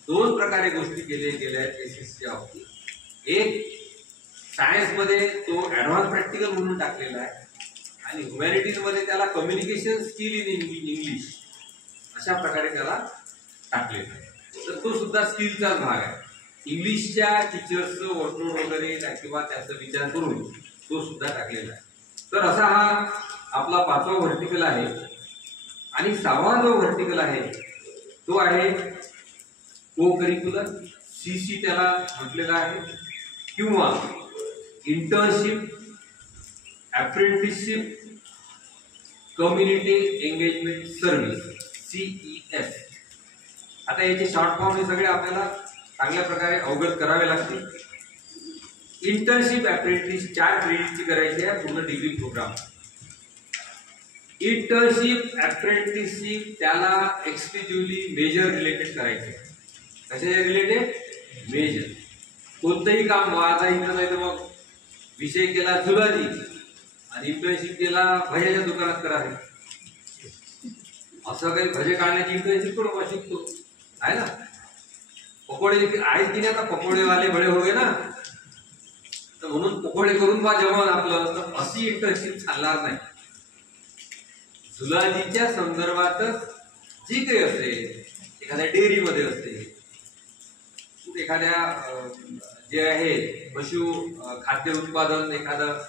2 प्रकारे गोष्टी केल्या आहेत एससीसीच्या बाबतीत. एक, सायन्स मध्ये तो ऍडव्हान्स प्रॅक्टिकल म्हणून टाकलेला आहे आणि ह्युमॅनिटीज मध्ये त्याला कम्युनिकेशन स्किल इन इंग्लिश अशा प्रकारे त्याला टाकलेला आहे. तर तो सुद्धा स्किलचाच भाग आहे. इंग्लिशच्या टीचर्सचं वर्कलोड वगैरे किंवा त्याचा विचार करून तो सुद्धा टाकलेला आहे. तर असा हा आपला 5वा व्हर्टिकल आहे. आणि 6वा जो व्हर्टिकल आहे तो आहे को करिक्युलर, सीसी त्याला म्हटलेला आहे, किंवा internship, apprenticeship, community engagement service, CES. आता याचे शॉर्ट फॉर्म हे सगळे आपल्याला चांगल्या प्रकारे अवगत करावे लागतील. इंटर्नशिप अप्रेंटिस 4 क्रेडिटची करायची आहे पूर्ण डिग्री प्रोग्राम. इंटर्नशिप अप्रेंटिसशिप त्याला एक्सक्लुझिव्हली मेजर रिलेटेड करायचे. कशाच्या रिलेटेड? मेजर. कोणतंही काम आता इथं नाही तर मग विषय केला झुलाजी आणि इंटर्नशिप केला भज्याच्या दुकानात करावे, असं काही भजे काढण्याची इंटर्नशिप करून शिकतो आहे ना. पकोडे आहेत की नाही, आता पकोडेवाले बडे हो गए ना, तर म्हणून पकोडे करून बा जेवण आपलं, तर अशी इंटर्नशिप चालणार नाही. झुलाजीच्या संदर्भातच जी काही असेल, एखाद्या डेअरीमध्ये असेल, एखाद्या जे आहे पशु खाद्य उत्पादन एखादं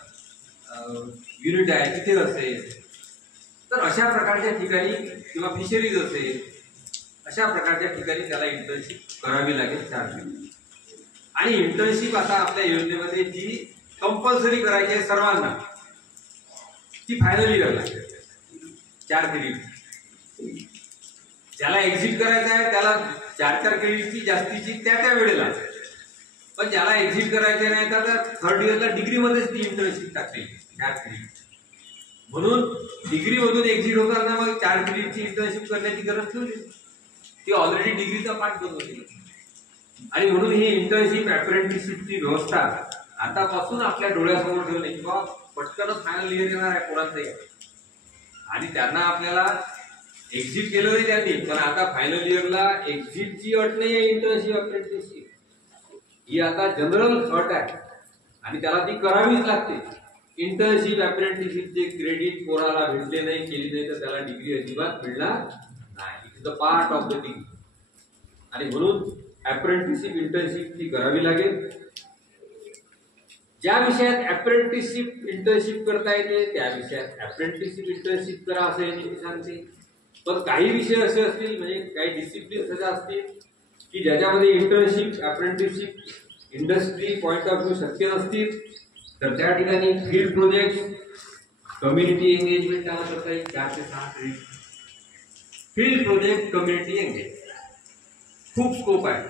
युनिट आहे तिथे असेल, तर अशा प्रकारच्या ठिकाणी किंवा फिशरीज असेल अशा प्रकारच्या ठिकाणी त्याला इंटर्नशिप करावी लागेल 4 महिने. आणि इंटर्नशिप आता आपल्या योजनेमध्ये जी कंपल्सरी करायची आहे सर्वांना, ती फायनल इयरला 4 क्रेडिट. ज्याला एक्झिट करायचं आहे त्याला 4 क्रेडिटची जास्तीची त्या वेळेला, पण ज्याला एक्झिट करायचं नाही तर 3rd इयरला डिग्रीमध्येच ती इंटर्नशिप टाकली 4 क्रेडिट. म्हणून डिग्री मधून एक्झिट होताना मग 4 क्रेडिटची इंटर्नशिप करण्याची गरज ठेवली, ती ऑलरेडी डिग्रीचा पार्ट बनवली. आणि म्हणून ही इंटर्नशिप अप्रेंटिसशिपची व्यवस्था आतापासून आपल्या डोळ्यासमोर ठेवणे किंवा पटकनच फायनल इयर येणार आहे कोणाचंही, आणि त्यांना आपल्याला एक्झिट केलं नाही त्यांनी, पण आता फायनल इयरला एक्झिटची अट नाही आहे. इंटर्नशिप अप्रेंटिसशिप ही आता जनरल अट आहे आणि त्याला ती करावीच लागते. इंटर्नशिप अप्रेंटिसशिपचे क्रेडिट कोणाला भेटले नाही, केली नाही, तर त्याला डिग्री अजिबात मिळणार नाही. It is the part of the degree. आणि म्हणून अप्रेंटिसशिप इंटर्नशिप ती करावी लागेल. ज्या विषयात अप्रेंटिसशिप इंटर्नशिप करता येते त्या विषयात अप्रेंटिसशिप इंटर्नशिप करा असं यांनी सांगते. पण काही विषय असे असतील, म्हणजे काही डिसिप्लिन असे असतील की ज्याच्यामध्ये internship apprenticeship industry point of view शक्य नसतील, तर त्या ठिकाणी फील्ड प्रोजेक्ट, कम्युनिटी एंगेजमेंट त्याला करता येईल 4 ते 6 credit. Field project, community engagement खूप स्कोप आहे.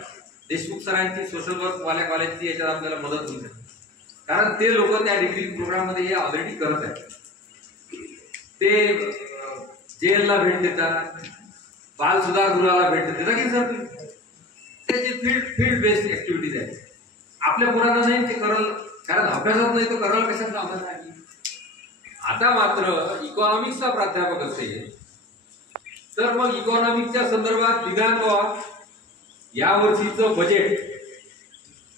देशमुख सरांची सोशल वर्क वाल्या कॉलेजची याच्यात आपल्याला मदत होईल, कारण ते लोक त्या डिग्री प्रोग्राम मध्ये हे ऑलरेडी करत आहेत. ते जेलला भेट देतात, बाल सुधारगृहाला भेट देतात की सर, त्याची फील्ड बेस्ड ऍक्टिव्हिटीज आहेत. आपल्या मुलांना नाही ते करल, कारण अभ्यासात नाही तर करायला कशाचा अभ्यास आहे. आता मात्र इकॉनॉमिक्सचा प्राध्यापक असेल तर मग इकॉनॉमिक्सच्या संदर्भात विधानसभा या वर्षीचं बजेट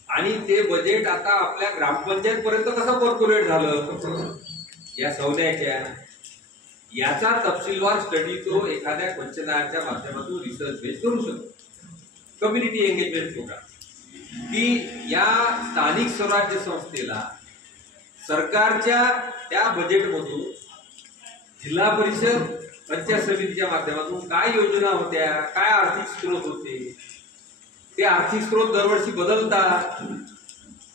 आणि ते बजेट आता आपल्या ग्रामपंचायत पर्यंत कसं पर्क्युलेट झालं, या सौद्याच्या याचा तपशीलवार स्टडी तो एखाद्या क्वेश्चनरच्या माध्यमातून रिसर्च बेस करू शकतो। कम्युनिटी एंगेजमेंट प्रोग्राम की या स्थानिक स्वराज्य संस्थेला सरकारच्या त्या बजेटमधून जिल्हा परिषद पंचायत समितीच्या माध्यमातून काय योजना होत्या, काय आर्थिक स्रोत होते, ते आर्थिक स्रोत दरवर्षी बदलतात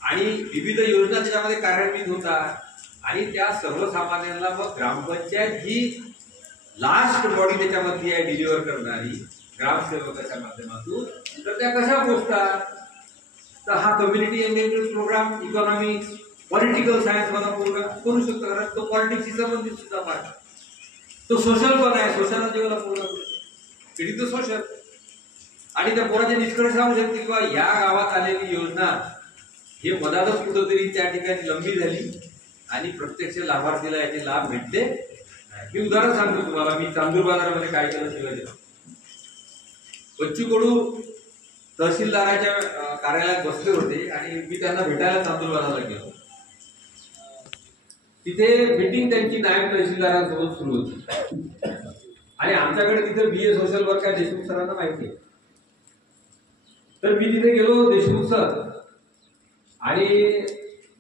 आणि विविध योजना त्याच्यामध्ये कार्यान्वित होतात आणि त्या सर्वसामान्यांना मग ग्रामपंचायत ही लास्ट बॉडी त्याच्यामध्ये आहे डिलिव्हर करणारी ग्रामसेवकाच्या माध्यमातून, तर त्या कशा पोहोचतात? तर हा community engagement programme economics political science मला प्रोग्राम करू शकतो, कारण तो पॉलिटिक्सशी संबंधित सुद्धा पार्ट, तो सोशल पण आहे, सोशल जेव्हा प्रोग्राम इट इज सोशल, आणि त्या पोराचे निष्कर्ष सांगू शकते किंवा या गावात आलेली योजना हे मधातच कुठंतरी त्या ठिकाणी लंबी झाली आणि प्रत्यक्ष लाभार्थीला याचे लाभ भेटले। मी उदाहरण सांगतो तुम्हाला, मी चांदूर बाजारामध्ये काय केलं शिवाय बच्चू कडू तहसीलदाराच्या कार्यालयात बसले होते आणि मी त्यांना भेटायला चांदूर बाजारला गेलो। तिथे मीटिंग त्यांची नायब तहसीलदारांसोबत सुरू होती आणि आमच्याकडे तिथे BA सोशल वर्क आहे, देशमुख सरांना माहिती आहे। तर मी तिथे गेलो, देशमुख सर, आणि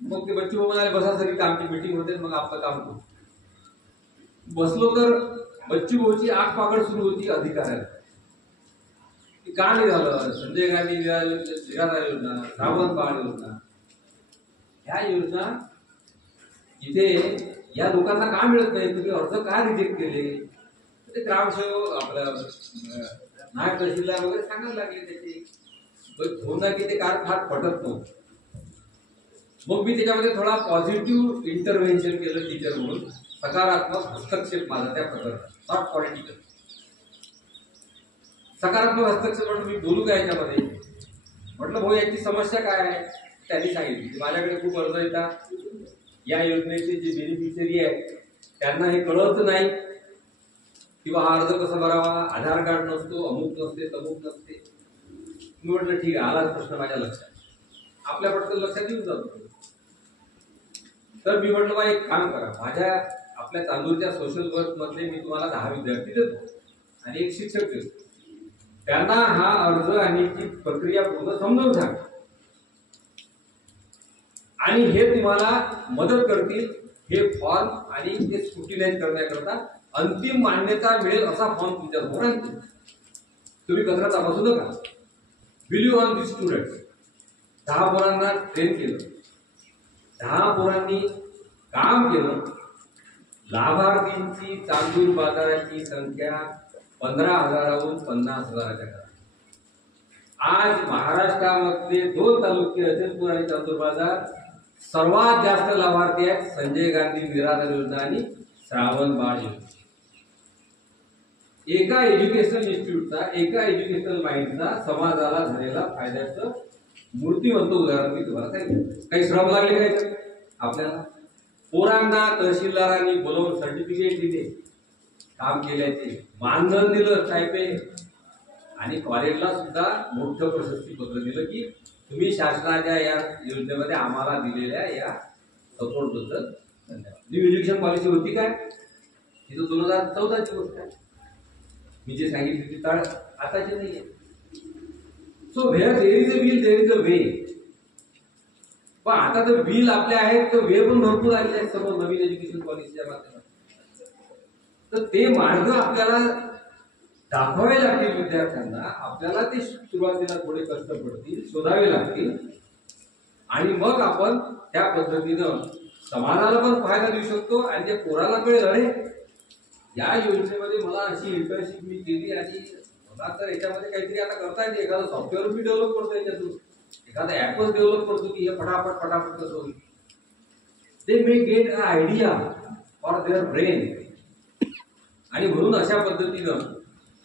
मग ते बच्चू म्हणाले बसा सर, इथं आमची मीटिंग होते, मग आपलं काम करू। बसलो तर बच्चू भाऊची आग पागड सुरू होती अधिकाऱ्याला, का नाही झालं, संजय गांधी निराधार योजना, श्रावण बाळ योजना, ह्या योजना इथे या लोकांना का मिळत नाही, तुम्ही अर्ज का रिजेक्ट केले? ते ग्रामसेवक आपलं नायब तहसीलदार वगैरे सांगायला लागले त्याचे होणार की ते कार फार पटत नव्हतं। मग मी त्याच्यामध्ये थोडा पॉझिटिव्ह इंटरव्हेन्शन केलं टीचर म्हणून, सकारात्मक हस्तक्षेप माझा त्या प्रकरणात, नॉट पॉलिटिकल, सकारात्मक हस्तक्षेप म्हणून मी बोलू का याच्यामध्ये? म्हटलं भाऊ याची समस्या काय आहे? त्यांनी सांगितली की माझ्याकडे खूप अर्ज येतात, या योजनेचे जे बेनिफिशियरी आहेत त्यांना हे कळत नाही किंवा हा अर्ज कसा भरावा, आधार कार्ड नसतो, अमुक नसते, तमुक नसते। मी म्हटलं ठीक आहे, आलाच प्रश्न माझ्या लक्षात, आपल्या पटकन लक्षात येऊन जातो। तर मी म्हटलं बा एक काम करा, माझ्या आपल्या चांदूरच्या सोशल वर्क मधले मी तुम्हाला 10 विद्यार्थी देतो आणि एक शिक्षक देतो, त्यांना हा अर्ज आणि ती प्रक्रिया पूर्ण समजावून सांगा आणि हे तुम्हाला मदत करतील हे फॉर्म आणि ते स्क्रुटिनाइज करण्याकरता अंतिम मान्यता मिळेल असा फॉर्म तुमच्या समोर आणतील, तुम्ही कचरा तपासू नका। Will you on this students? 10 पोरांना ट्रेन केलं, 10 पोरांनी काम केलं, लाभार्थींची चांदूर बाजाराची संख्या 15,000हून 50,000च्या घरात। आज महाराष्ट्रामधले 2 तालुके अचलपूर आणि चांदूर बाजार सर्वात जास्त लाभार्थी आहेत संजय गांधी निराधार योजना आणि श्रावण बाळ योजना। एका एज्युकेशनल इन्स्टिट्यूटचा, एका एज्युकेशनल माइंडचा समाजाला झालेला फायद्याचं मूर्तिमंत उदाहरण मी तुम्हाला सांगितलं। काही श्रम लागले काय आपल्याला? पोरांना तहसीलदारांनी बोलवून सर्टिफिकेट दिले, काम केल्याचे मानधन दिलं, स्टायपेंड, आणि कॉलेजला सुद्धा मोठं प्रशस्ती पत्र दिलं की तुम्ही शासनाच्या या योजनेमध्ये आम्हाला दिलेल्या या सपोर्ट बद्दल धन्यवाद। न्यू एज्युकेशन पॉलिसी होती काय? ही तर 2014ची गोष्ट आहे, मी जे सांगितली ती काळ आताची नाहीये। So where there is a will there is a way. पण आता तर विल आपले आहेत तर वे पण भरपूर आलेले आहेत समोर नवीन एज्युकेशन पॉलिसीच्या माध्यमातून, तर ते मार्ग आपल्याला दाखवावे लागतील विद्यार्थ्यांना, आपल्याला ते सुरुवातीला थोडे कष्ट पडतील, शोधावे लागतील आणि मग आपण त्या पद्धतीनं समाजाला पण फायदा देऊ शकतो आणि ते पोराला कळेल अरे या योजनेमध्ये मला अशी इंटर्नशिप मी केली आणि मला तर याच्यामध्ये काहीतरी आता करता येते, एखादं सॉफ्टवेअर मी डेव्हलप करतो, याच्यातून एखादा ऍपच डेव्हलप करतो की हे फटाफट फटाफट कसं होईल। They may get a idea for their brain, आणि म्हणून अशा पद्धतीनं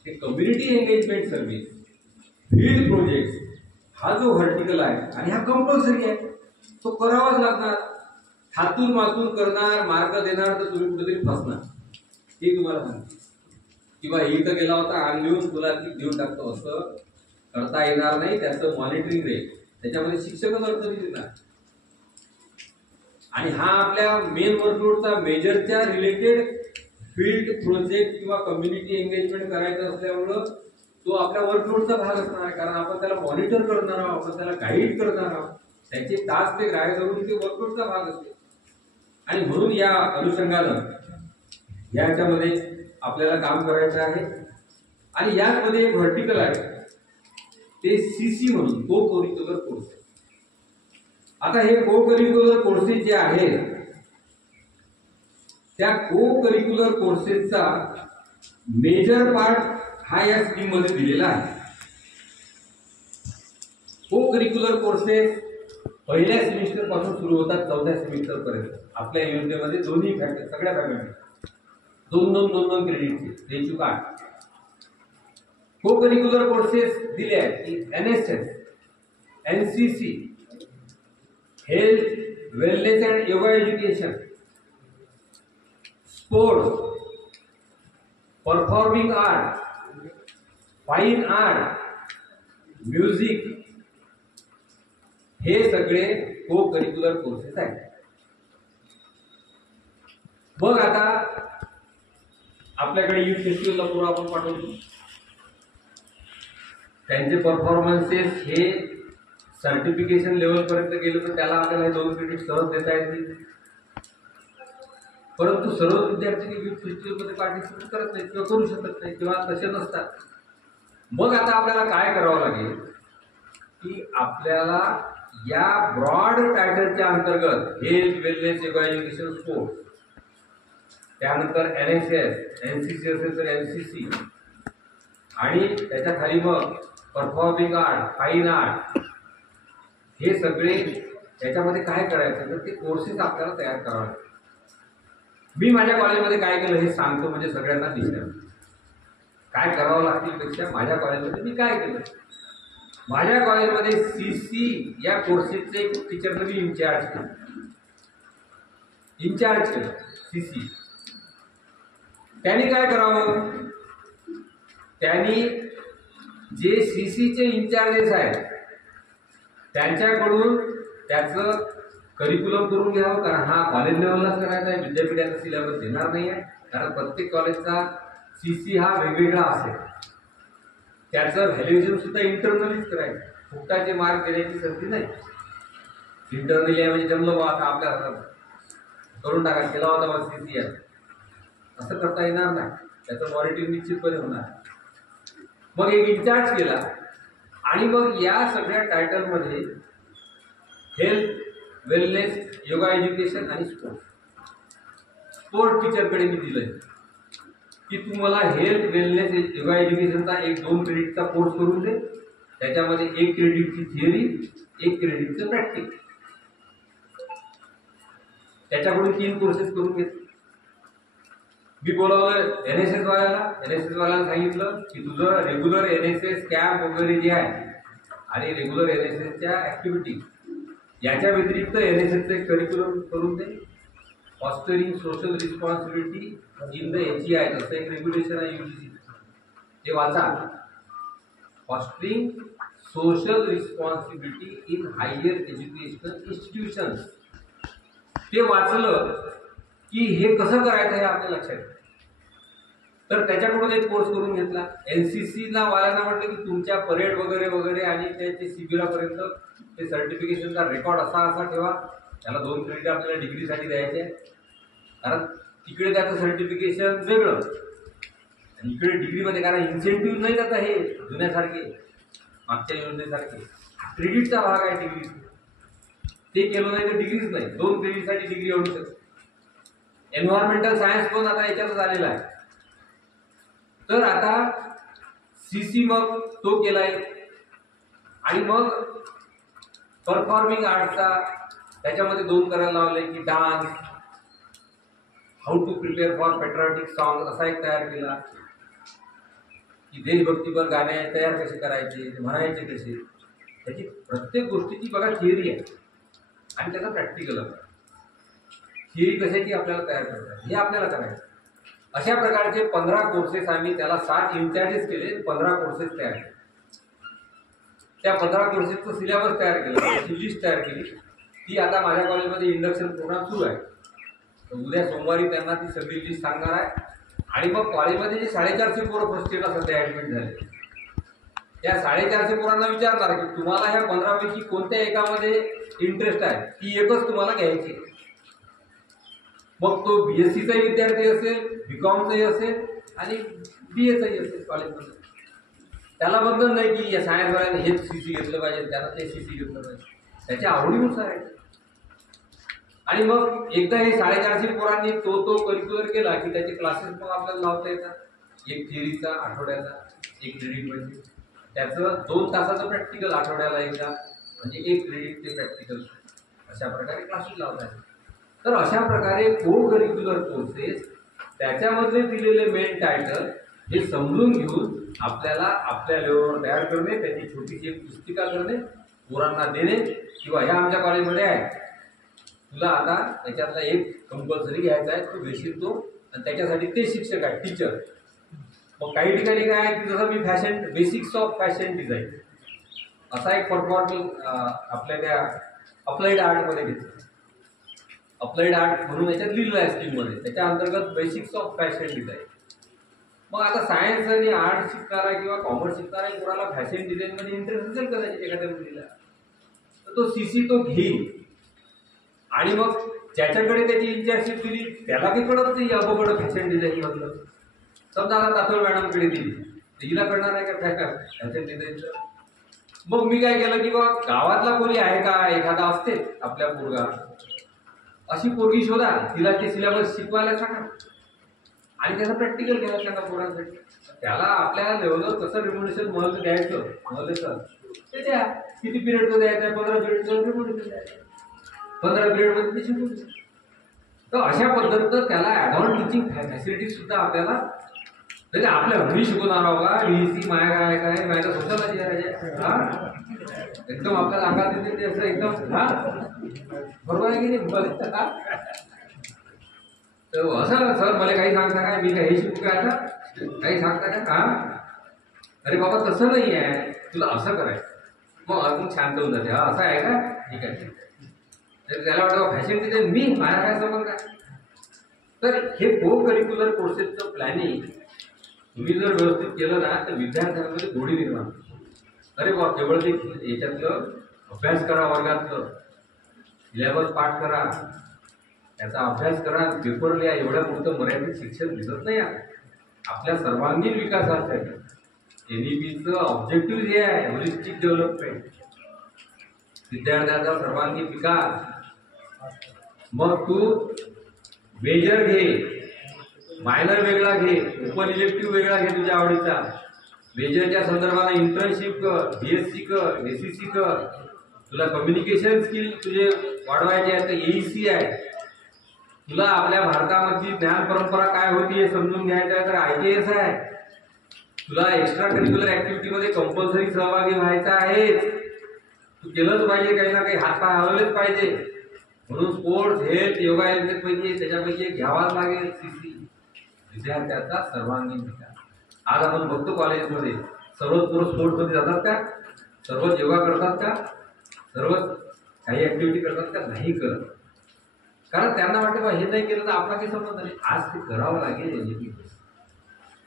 हे community engagement service, field project हा जो व्हर्टिकल आहे आणि हा कंपल्सरी आहे, तो करावाच लागणार। हातून मातून करणार, मार्ग देणार तर तुम्ही कुठेतरी फसणार, हे तुम्हाला सांगते। किंवा इथं गेला होता आण लिहून तुला देऊन टाकतो असं करता येणार नाही, त्याचं मॉनिटरिंग राहील, त्याच्यामध्ये शिक्षकच अडचणी देणार। आणि हा आपल्या मेन वर्कलोडचा मेजरच्या रिलेटेड फील्ड प्रोजेक्ट किंवा कम्युनिटी एंगेजमेंट करायचं असल्यामुळं तो आपल्या वर्कलोडचा भाग असणार आहे, कारण आपण त्याला मॉनिटर करणार आहोत, आपण त्याला गाईड करणार आहोत, त्याचे तास ते ग्राह्य धरून ते वर्कलोडचा भाग असते. आणि म्हणून या अनुषंगानं याच्यामध्ये आपल्याला काम करायचं आहे. आणि यामध्ये एक व्हर्टिकल आहे ते सीसी म्हणून को करिक्युलर कोर्सेस. आता हे को करिक्युलर कोर्सेस जे आहेत त्या को करिक्युलर कोर्सेसचा मेजर पार्ट हा या स्कीम मध्ये दिलेला आहे. को करिक्युलर कोर्सेस पहिल्या सेमिस्टर पासून सुरू होतात 4थ्या सेमिस्टर पर्यंत. आपल्या योजनेमध्ये दोन्ही सगळ्या फॅकल्टी दोन क्रेडिटचे द्यायची का. को करिक्युलर कोर्सेस दिले आहेत की NSS, NCC, health wellness and yoga education, sports, performing art, fine art, music, हे सगळे को करिक्युलर कोर्सेस आहेत. मग आता आपल्याकडे युथ फेस्टिवलला पूर्व आपण पाठवतो, त्यांचे परफॉर्मन्सेस हे सर्टिफिकेशन लेवल पर्यंत गेले तर त्याला आपल्याला 2 क्रेडिट सहज देता येतील. परंतु सर्व विद्यार्थी युथ फेस्टिवलमध्ये पार्टिसिपेट करत नाहीत किंवा करू शकत नाही किंवा तसे नसतात. मग आता आपल्याला काय करावं लागेल की आपल्याला या ब्रॉड टायटलच्या अंतर्गत health wellness yoga education sports, त्यानंतर NSS, NCC असेल तर NCC, आणि त्याच्या खाली मग परफॉर्मिंग आर्ट, फाईन आर्ट, हे सगळे त्याच्यामध्ये काय करायचं तर ते कोर्सेस आपल्याला तयार करावे लागतात. मी माझ्या कॉलेजमध्ये काय केलं हे सांगतो म्हणजे सगळ्यांना दिसेल. काय करावं लागतील पेक्षा माझ्या कॉलेजमध्ये मी काय केलं. माझ्या कॉलेजमध्ये CC या कोर्सेसचे टीचरने मी इंचार्ज केलं CC. त्यांनी काय करावं, त्यांनी जे CCचे इंचार्जेस आहेत त्यांच्याकडून त्याचं करिक्युलम करून घ्यावं, कारण हा कॉलेज लेवललाच करायचा आहे, विद्यापीठाचा सिलेबस देणार नाही आहे. कारण प्रत्येक कॉलेजचा CC हा वेगवेगळा असेल. त्याचं व्हॅल्युएशन सुद्धा इंटरनलीच करायचं, फुकटाचे मार्क देण्याची संधी नाही. इंटरनली म्हणजे जमलं बा आता आपल्या हातात करून टाका, केला होता बा CC आहे असं करता येणार नाही, त्याचं मॉनिटरिंग निश्चितपणे होणार. मग एक इंचार्ज केला आणि मग या सगळ्या टायटलमध्ये हेल्थ वेलनेस योगा एज्युकेशन आणि स्पोर्ट टीचरकडे मी दिलंय की तू मला हेल्थ वेलनेस योगा एज्युकेशनचा 1-2 क्रेडिटचा कोर्स करून दे. त्याच्यामध्ये 1 क्रेडिटची थिअरी, 1 क्रेडिटचं प्रॅक्टिस. त्याच्याकडून 3 कोर्सेस करून घेतले. मी बोलावलं NSS वाल्याला सांगितलं की तुझं रेग्युलर NSS कॅम्प वगैरे जे आहे आणि रेग्युलर NSSच्या ऍक्टिव्हिटी याच्या व्यतिरिक्त NSSचं करिक्युलम करून दे. Fostering social responsibility in the HEI असं एक रेग्युलेशन आहे UGC, ते वाचा. Fostering social responsibility in higher educational institutions, ते वाचलं की हे कसं करायचं हे आपल्या लक्षात येतं. तर त्याच्याकडून एक कोर्स करून घेतला. NCCला वाल्यांना म्हटलं की तुमच्या परेड वगैरे वगैरे आणि त्याचे शिबिरापर्यंत ते सर्टिफिकेशनचा रेकॉर्ड असा ठेवा. त्याला 2 क्रेडिट आपल्याला डिग्रीसाठी द्यायचे, कारण तिकडे त्याचं सर्टिफिकेशन वेगळं आणि इकडे डिग्रीमध्ये, कारण इन्सेंटिव्ह नाही आता हे जुन्यासारखे मागच्या योजनेसारखे क्रेडिटचा भाग आहे डिग्री. ते केलं नाही तर डिग्रीच नाही. 2 क्रेडिटसाठी डिग्री होऊ शकते. एन्व्हायरमेंटल सायन्स पण आता याच्यातच आलेला आहे. तर आता CC मग तो केलाय आणि मग परफॉर्मिंग आर्टचा त्याच्यामध्ये 2 करायला लावले की dance, how to prepare for patriotic song असा एक तयार केला की देशभक्तीपर गाणे तयार कसे करायचे, म्हणायचे कसे, त्याची प्रत्येक गोष्टीची बघा थिअरी आहे आणि त्याचा प्रॅक्टिकल आहे. थिअरी कशाची आपल्याला तयार करतात हे आपल्याला करायचं. अशा प्रकारचे 15 कोर्सेस आम्ही त्याला 7 इंचार्जेस केले, 15 कोर्सेस तयार केले. त्या 15 कोर्सेसचं सिलेबस तयार केलं, त्याची लिस्ट तयार केली. ती आता माझ्या कॉलेजमध्ये इंडक्शन प्रोग्राम सुरू आहे. तर उद्या सोमवारी त्यांना ती सगळी लिस्ट सांगणार आहे आणि मग कॉलेजमध्ये जे 450 पोरं फर्स्ट इयरला सध्या ऍडमिट झाले, त्या 450 पोरांना विचारणार की तुम्हाला ह्या 15 पैकी कोणत्या एकामध्ये इंटरेस्ट आहे, ती एकच तुम्हाला घ्यायची. मग तो बीएससीचाही विद्यार्थी असेल, बीकॉमचाही असेल आणि बीएचाही असेल कॉलेजमध्ये. त्याला बंधन नाही की या सायन्सवाल्याने हेच सीसी घेतलं पाहिजे, त्याला ते सीसी घेतलं पाहिजे, त्याच्या आवडीनुसार आहे. आणि मग एकदा हे 450 पोरांनी तो करिक्युलर केला की त्याचे क्लासेस मग आपल्याला लावता येतात. एक थिअरीचा आठवड्याचा 1 क्रेडिट पाहिजे, त्याचं 2 तासाचं प्रॅक्टिकल आठवड्याला एकदा, म्हणजे 1 क्रेडिट ते प्रॅक्टिकल, अशा प्रकारे क्लासेस लावता येतात. तर अशा प्रकारे को करिक्युलर कोर्सेस त्याच्यामध्ये दिलेले मेन टायटल हे समजून घेऊन आपल्याला आपल्या लेवलवर तयार करणे, त्याची छोटीशी एक पुस्तिका करणे, पोरांना देणे, किंवा ह्या आमच्या कॉलेजमध्ये आहे, तुला आता त्याच्यातला एक कंपल्सरी घ्यायचा आहे, तो घेशील तो, आणि त्याच्यासाठी ते शिक्षक आहे, टीचर. मग काही ठिकाणी काय आहे की जसं मी fashion basics of fashion design असा एक परफॉर्मन्स आपल्या त्या अप्लाइड आर्टमध्ये घेतला. अप्लाइड आर्ट म्हणून याच्यात लिहिलं आहे स्कीममध्ये, त्याच्या अंतर्गत बेसिक्स ऑफ फॅशन डिझाईन. मग आता सायन्स आणि आर्ट शिकणारा किंवा कॉमर्स शिकणारा कोणाला फॅशन डिझाईनमध्ये इंटरेस्ट असेल कदाचित एखाद्या मुलीला, तर तो सीसी तो घेईल. आणि मग ज्याच्याकडे त्याची इंटर्नशिप दिली त्याला काही कळत नाही अवघड फॅशन डिझाईन मधलं. समजा आता तातोळ मॅडमकडे दिली, तर हिला कळणार आहे का फॅशन डिझाईनचं? मग मी काय केलं की बा गावातला कोणी आहे का, एखादा असते आपल्या पोरगा, अशी पोरगी शोधा, तिला ते सिलेबस शिकवायला सांगा आणि त्याचं प्रॅक्टिकल घ्यायला सांगा पोरांसाठी. त्याला आपल्या लेवलवर कसं रिम्युनेशन महल द्यायचं, महल ते द्या. किती पिरियडचं द्यायचं, 15 पिरियडचं रिम्युनेशन द्यायचं, 15 पिरियडमध्ये ते शिकून. तर अशा पद्धतीनं त्याला ऍडव्हान्स टीचिंग फॅसिलिटीज सुद्धा आपल्याला, म्हणजे आपल्या घरी शिकवणार बाबा व्हीसी माया काय काय माझ्या सोशलॉजी आहे एकदम आपल्याला अंगात येते ते असं एकदम. हा बरोबर आहे की नाही? तर असं सर मला काही सांगता काय, मी काही शिकू काय, आता काही सांगता का? हा अरे बाबा तसं नाही आहे, तुला असं करायचं. मग अजून शांत होऊन जाते, हा असं आहे का, ठीक आहे. तर त्याला वाटतं फॅशन डिझाईन मी माझ्या काय समज काय. तर हे को करिक्युलर कोर्सेसचं प्लॅनिंग तुम्ही जर व्यवस्थित केलं ना, तर विद्यार्थ्यांमध्ये गोडी निर्माण. अरे बा केवळ ते याच्यातलं अभ्यास करा, वर्गातलं सिलेबस पाठ करा, त्याचा अभ्यास करा, पेपर लिहा, एवढ्या पुरतं मर्यादित शिक्षण दिसत नाही. आपल्या सर्वांगीण विकासासाठी एनईपीचं ऑब्जेक्टिव्ह हे आहे होलिस्टिक डेव्हलपमेंट, विद्यार्थ्यांचा सर्वांगीण विकास. मग तू मेजर घे, मायनर वेगळा घे, ओपन इलेक्टिव्ह वेगळा घे तुझ्या आवडीचा. मेजरच्या संदर्भाने इंटर्नशिप कर, बीएससी कर, एसीसी कर. तुला कम्युनिकेशन स्किल तुझे वाढवायचे आहे तर एईसी आहे. तुला आपल्या भारतामधली ज्ञान परंपरा काय होती हे समजून घ्यायचं आहे तर IAS आहे. तुला एक्स्ट्रा करिक्युलर ऍक्टिव्हिटीमध्ये कंपल्सरी सहभागी व्हायचा आहे. तू केलंच पाहिजे, काही ना काही हातपाय हलवलेच पाहिजे. म्हणून स्पोर्ट्स, हेल्थ, योगा पैकी त्याच्यापैकी घ्यावाच लागेल. सीसी विद्यार्थ्याचा सर्वांगीण विकास. आज आपण बघतो कॉलेजमध्ये सर्वच पोरं स्पोर्ट्समध्ये जातात का, सर्वच योगा करतात का, सर्वच काही ऍक्टिव्हिटी करतात का? नाही करत. कारण त्यांना वाटतं हे नाही केलं तर आपला काही संबंध नाही. आज ते करावं लागेल.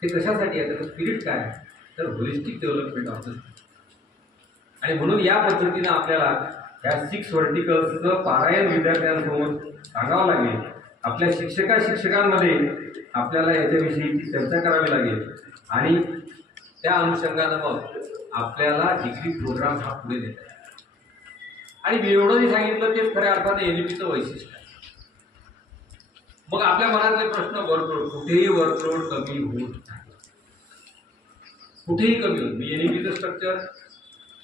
ते कशासाठी आहे, त्याचं स्पिरिट काय आहे, तर होलिस्टिक डेव्हलपमेंट ऑफ द. आणि म्हणून या पद्धतीनं आपल्याला या 6 व्हर्टिकल्सचं पारायण विद्यार्थ्यांसमोर सांगावं लागेल. आपल्या शिक्षकांमध्ये आपल्याला याच्याविषयीची चर्चा करावी लागेल आणि त्या अनुषंगानं मग आपल्याला डिग्री प्रोग्राम हा पुढे देता येईल. आणि मी एवढं जे सांगितलं तेच खऱ्या अर्थाने एनईपीचं वैशिष्ट्य आहे. मग आपल्या मनातले प्रश्न, वर्कलोड, कुठेही वर्कलोड कमी होत नाही, कुठेही कमी होत. एनईपीचं structure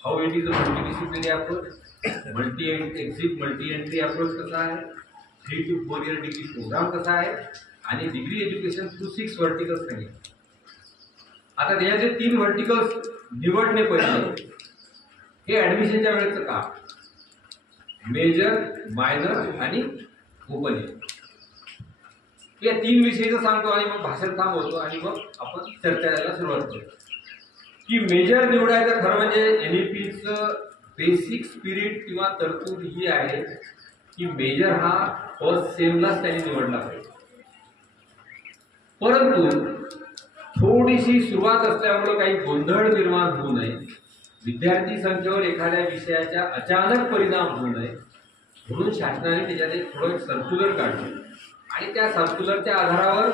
how it is a multidisciplinary approach, multi entry approach कसा आहे, 3 to 4 इयर डिग्री प्रोग्राम कसा आहे, आणि डिग्री एज्युकेशन थ्रू 6 व्हर्टिकल्स सांगितले. आता त्याच्यातले 3 व्हर्टिकल्स निवडणे पहिले, हे ऍडमिशनच्या वेळेचं काम. मेजर, मायनर आणि ओपन. या 3 विषयीचं सांगतो आणि मग भाषण थांबवतो आणि मग आपण चर्चा करायला सुरुवात करतो. की मेजर निवडायचं खरं म्हणजे एनईपीचं बेसिक स्पिरिट किंवा तरतूद ही आहे की मेजर हा फर्स्ट सेमलाच त्यांनी निवडला पाहिजे. परंतु थोडीशी सुरुवात असल्यामुळे काही गोंधळ निर्माण होऊ नये, विद्यार्थी संख्येवर एखाद्या विषयाचा अचानक परिणाम होऊ नये म्हणून शासनाने त्याच्यात एक थोडं सर्क्युलर काढलं आणि त्या सर्क्युलरच्या आधारावर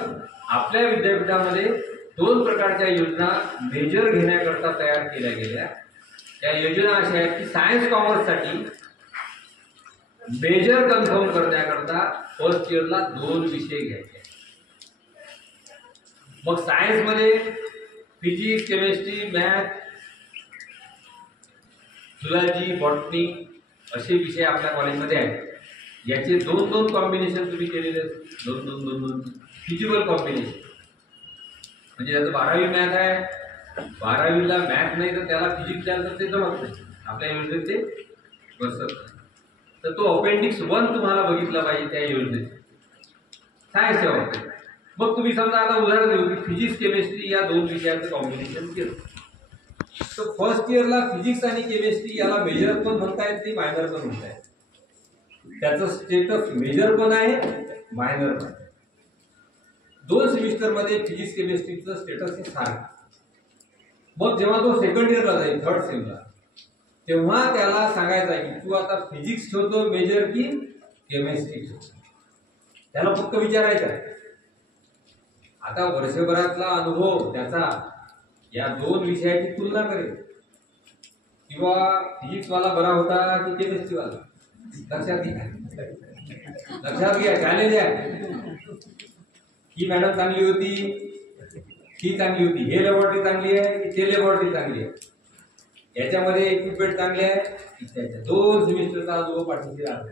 आपल्या विद्यापीठामध्ये 2 प्रकारच्या योजना मेजर घेण्याकरता तयार केल्या गेल्या. त्या योजना अशा आहेत की सायन्स कॉमर्ससाठी मेजर कन्फर्म करण्याकरता फर्स्ट इयरला 2 विषय घ्यायचे. मग सायन्समध्ये physics, chemistry, math, zoology, botany असे विषय आपल्या कॉलेजमध्ये आहेत. याचे 2-2 कॉम्बिनेशन तुम्ही केलेले आहेत. 2-2 फिजिबल कॉम्बिनेशन. म्हणजे त्याचं 12वी मॅथ आहे, 12वीला मॅथ नाही तर त्याला फिजिक्स द्याल तर ते जमत नाही, आपल्या योजनेत ते बसत नाही. तर तो अपेंडिक्स 1 तुम्हाला बघितला पाहिजे त्या योजनेत सायन्सच्या बाबतीत. मग तुम्ही समजा आता उदाहरण देऊ की फिजिक्स केमिस्ट्री या 2 विषयांचं कॉम्बिनेशन केलं तर फर्स्ट इयरला फिजिक्स आणि केमिस्ट्री याला मेजर पण म्हणता येत नाही, मायनर पण म्हणता येत. त्याचं स्टेटस मेजर पण आहे, मायनर पण आहे. 2 सेमिस्टरमध्ये फिजिक्स केमिस्ट्रीचं स्टेटस हे सारखं. मग जेव्हा तो सेकंड इयरला जाईल, थर्ड सेमला, तेव्हा त्याला सांगायचं आहे की तू आता फिजिक्स ठेवतो मेजर की केमिस्ट्री ठेवतो. त्याला फक्त विचारायचं आहे. आता वर्षभरातला अनुभव त्याचा या 2 विषयाची तुलना करेल किंवा फिजिक्सवाला बरा होता की केमिस्ट्रीवाला. लक्षात घ्या चॅलेंज आहे. ही मॅडम चांगली होती, ही चांगली होती, हे लॅबोरेटरी चांगली आहे की ते लॅबोरेटरी चांगली आहे, याच्यामध्ये इक्विपमेंट चांगले आहे इत्यादी. 2 सेमिस्टरचा अनुभव पाठीशी राहतो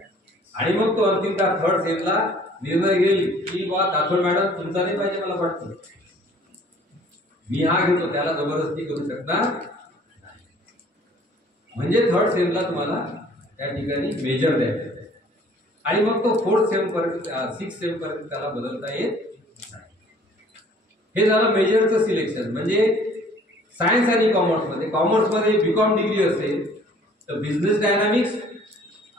आणि मग तो अंतिमतः थर्ड सेमला निर्णय घेईल की बा दाखवड मॅडम तुमचा नाही पाहिजे, मला वाटतं मी हा घेतो, त्याला जबरदस्ती करू शकणार नाही. म्हणजे थर्ड सेमला तुम्हाला त्या ठिकाणी मेजर द्यायचं आणि मग तो 4th सेम पर्यंत 6th सेम पर्यंत त्याला बदलता येत नाही. हे झालं मेजरचं सिलेक्शन. म्हणजे सायन्स आणि कॉमर्समध्ये बीकॉम डिग्री असेल तर बिझनेस डायनामिक्स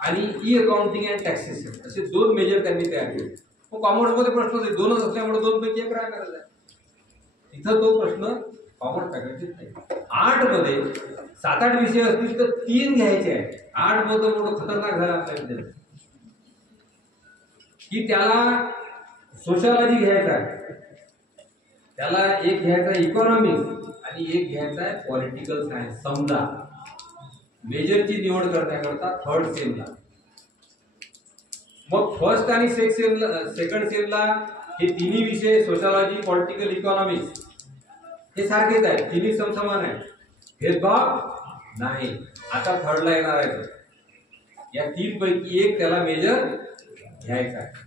आणि ई अकाउंटिंग अँड टॅक्सेशन असे 2 मेजर त्यांनी तयार केले. मग कॉमर्समध्ये प्रश्न होते 2च असल्यामुळे 2 पैकी 1 काय करायचा. इथं तो प्रश्न कॉमर्स फॅकल्टीत नाही. 8 मध्ये 7-8 विषय असतील तर 3 घ्यायचे आहेत. 8 मध्ये मोठं खतरनाक झालं आपल्या विद्यार्थी की त्याला सोशलॉजी घ्यायचा आहे, त्याला एक घ्यायचा इकॉनॉमिक्स आणि एक घ्यायचा आहे पॉलिटिकल सायन्स. समजा मेजरची निवड करण्याकरता थर्ड सेमला. मग फर्स्ट आणि सेकंड सेमला हे तिन्ही विषय सोशलॉजी, पॉलिटिकल, इकॉनॉमिक्स हे सारखेच आहेत, तिन्ही समसमान आहेत, भेदभाव नाही. आता थर्डला येणार आहे या 3 पैकी 1 त्याला मेजर घ्यायचा आहे,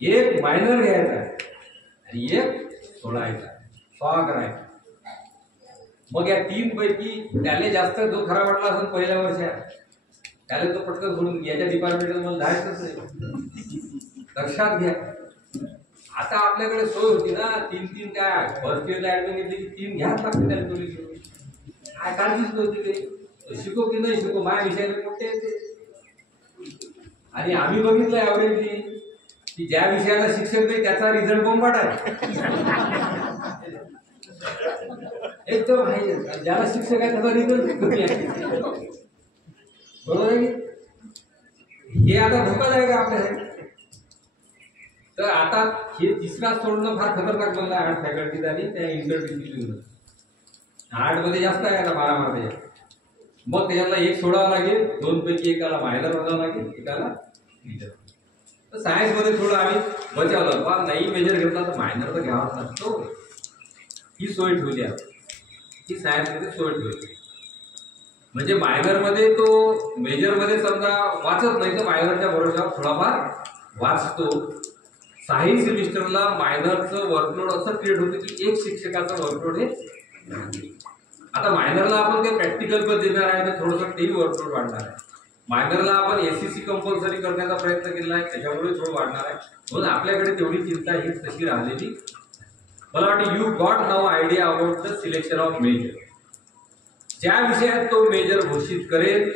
1 मायनर घ्यायचा आहे आणि 1 सोडायचा आहे, सॉल्व करायचा. मग या 3 पैकी त्याला जास्त जो खरा वाटला असेल पहिल्या वर्षात त्याला तो पटकन सोडून याच्या डिपार्टमेंटला मला जायचंच नाही. लक्षात घ्या. आता आपल्याकडे सोय होती ना 3-3 काय फर्स्ट इयरला ऍडमिशन घेतली की 3 घ्याच लागते त्याला दोन्ही घेऊन. काय काळजीच नव्हती ते शिको की नाही शिको माझ्या विषयाला मोठे येते. आणि आम्ही बघितलं ऍव्हरेजली की ज्या विषयाला शिक्षक नाही त्याचा रिझल्ट बोंबाट आहे. एकदम आहे ज्याला शिक्षक आहे त्याचा रिझल्ट कमी आहे. बरोबर आहे. हे आता धोकादायक आहे आपल्यासाठी. तर आता हे तिसरा सोडणं फार खतरनाक बनलं आहे 8 फॅकल्टीत आणि त्या इंटरडिसिप्लिनर. 8 मध्ये जास्त आहे आता 12 मध्ये. मग त्याच्यातला 1 सोडावा लागेल, 2 पैकी एकाला मायनर बघावं लागेल, एकाला मेजर. तर सायन्स मध्ये थोडं आम्ही बचावलं पण नाही मेजर घेतला तर मायनर तर घ्यावाच लागतो. ही सोय ठेवली आहे, ही सायन्स मध्ये सोय ठेवली. म्हणजे मायनर मध्ये तो मेजर मध्ये समजा वाचत नाही तर मायनरच्या भरोशावर थोडाफार वाचतो. 6 सेमिस्टरला मायनरचं वर्कलोड असं क्रिएट होतं की 1 शिक्षकाचं वर्कलोड हे. आता मायनरला आपण ते प्रॅक्टिकल पण देणार आहे तर थोडंसं टीम वर्कलोड वाढणार आहे. मायनरला आपण एससीसी कंपल्सरी करण्याचा प्रयत्न केला आहे त्याच्यामुळे थोडं वाढणार आहे. म्हणून आपल्याकडे तेवढी चिंता ही तशी राहिलेली. मला वाटतं you got now idea about the selection of major. ज्या विषयात तो मेजर घोषित करेल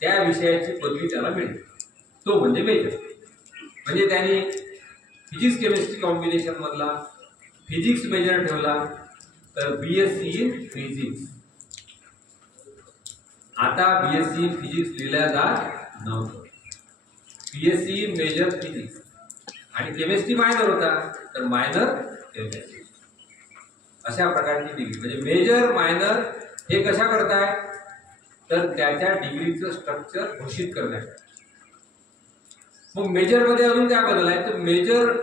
त्या विषयाची पदवी त्याला मिळेल, तो म्हणजे मेजर. म्हणजे त्याने फिजिक्स केमिस्ट्री कॉम्बिनेशन मधला फिजिक्स मेजर ठेवला तर बीएससी इन फिजिक्स. आता बीएससी इन फिजिक्स लिहिल्या जात नव्हतं. बीएससी इन मेजर फिजिक्स आणि केमिस्ट्री मायनर होता तर मायनर केमिस्ट्री. अशा प्रकारची डिग्री म्हणजे मेजर मायनर हे कशा करताय तर त्याच्या डिग्रीचं स्ट्रक्चर घोषित करण्यासाठी. मग मेजर मध्ये अजून काय बदल आहे तर मेजर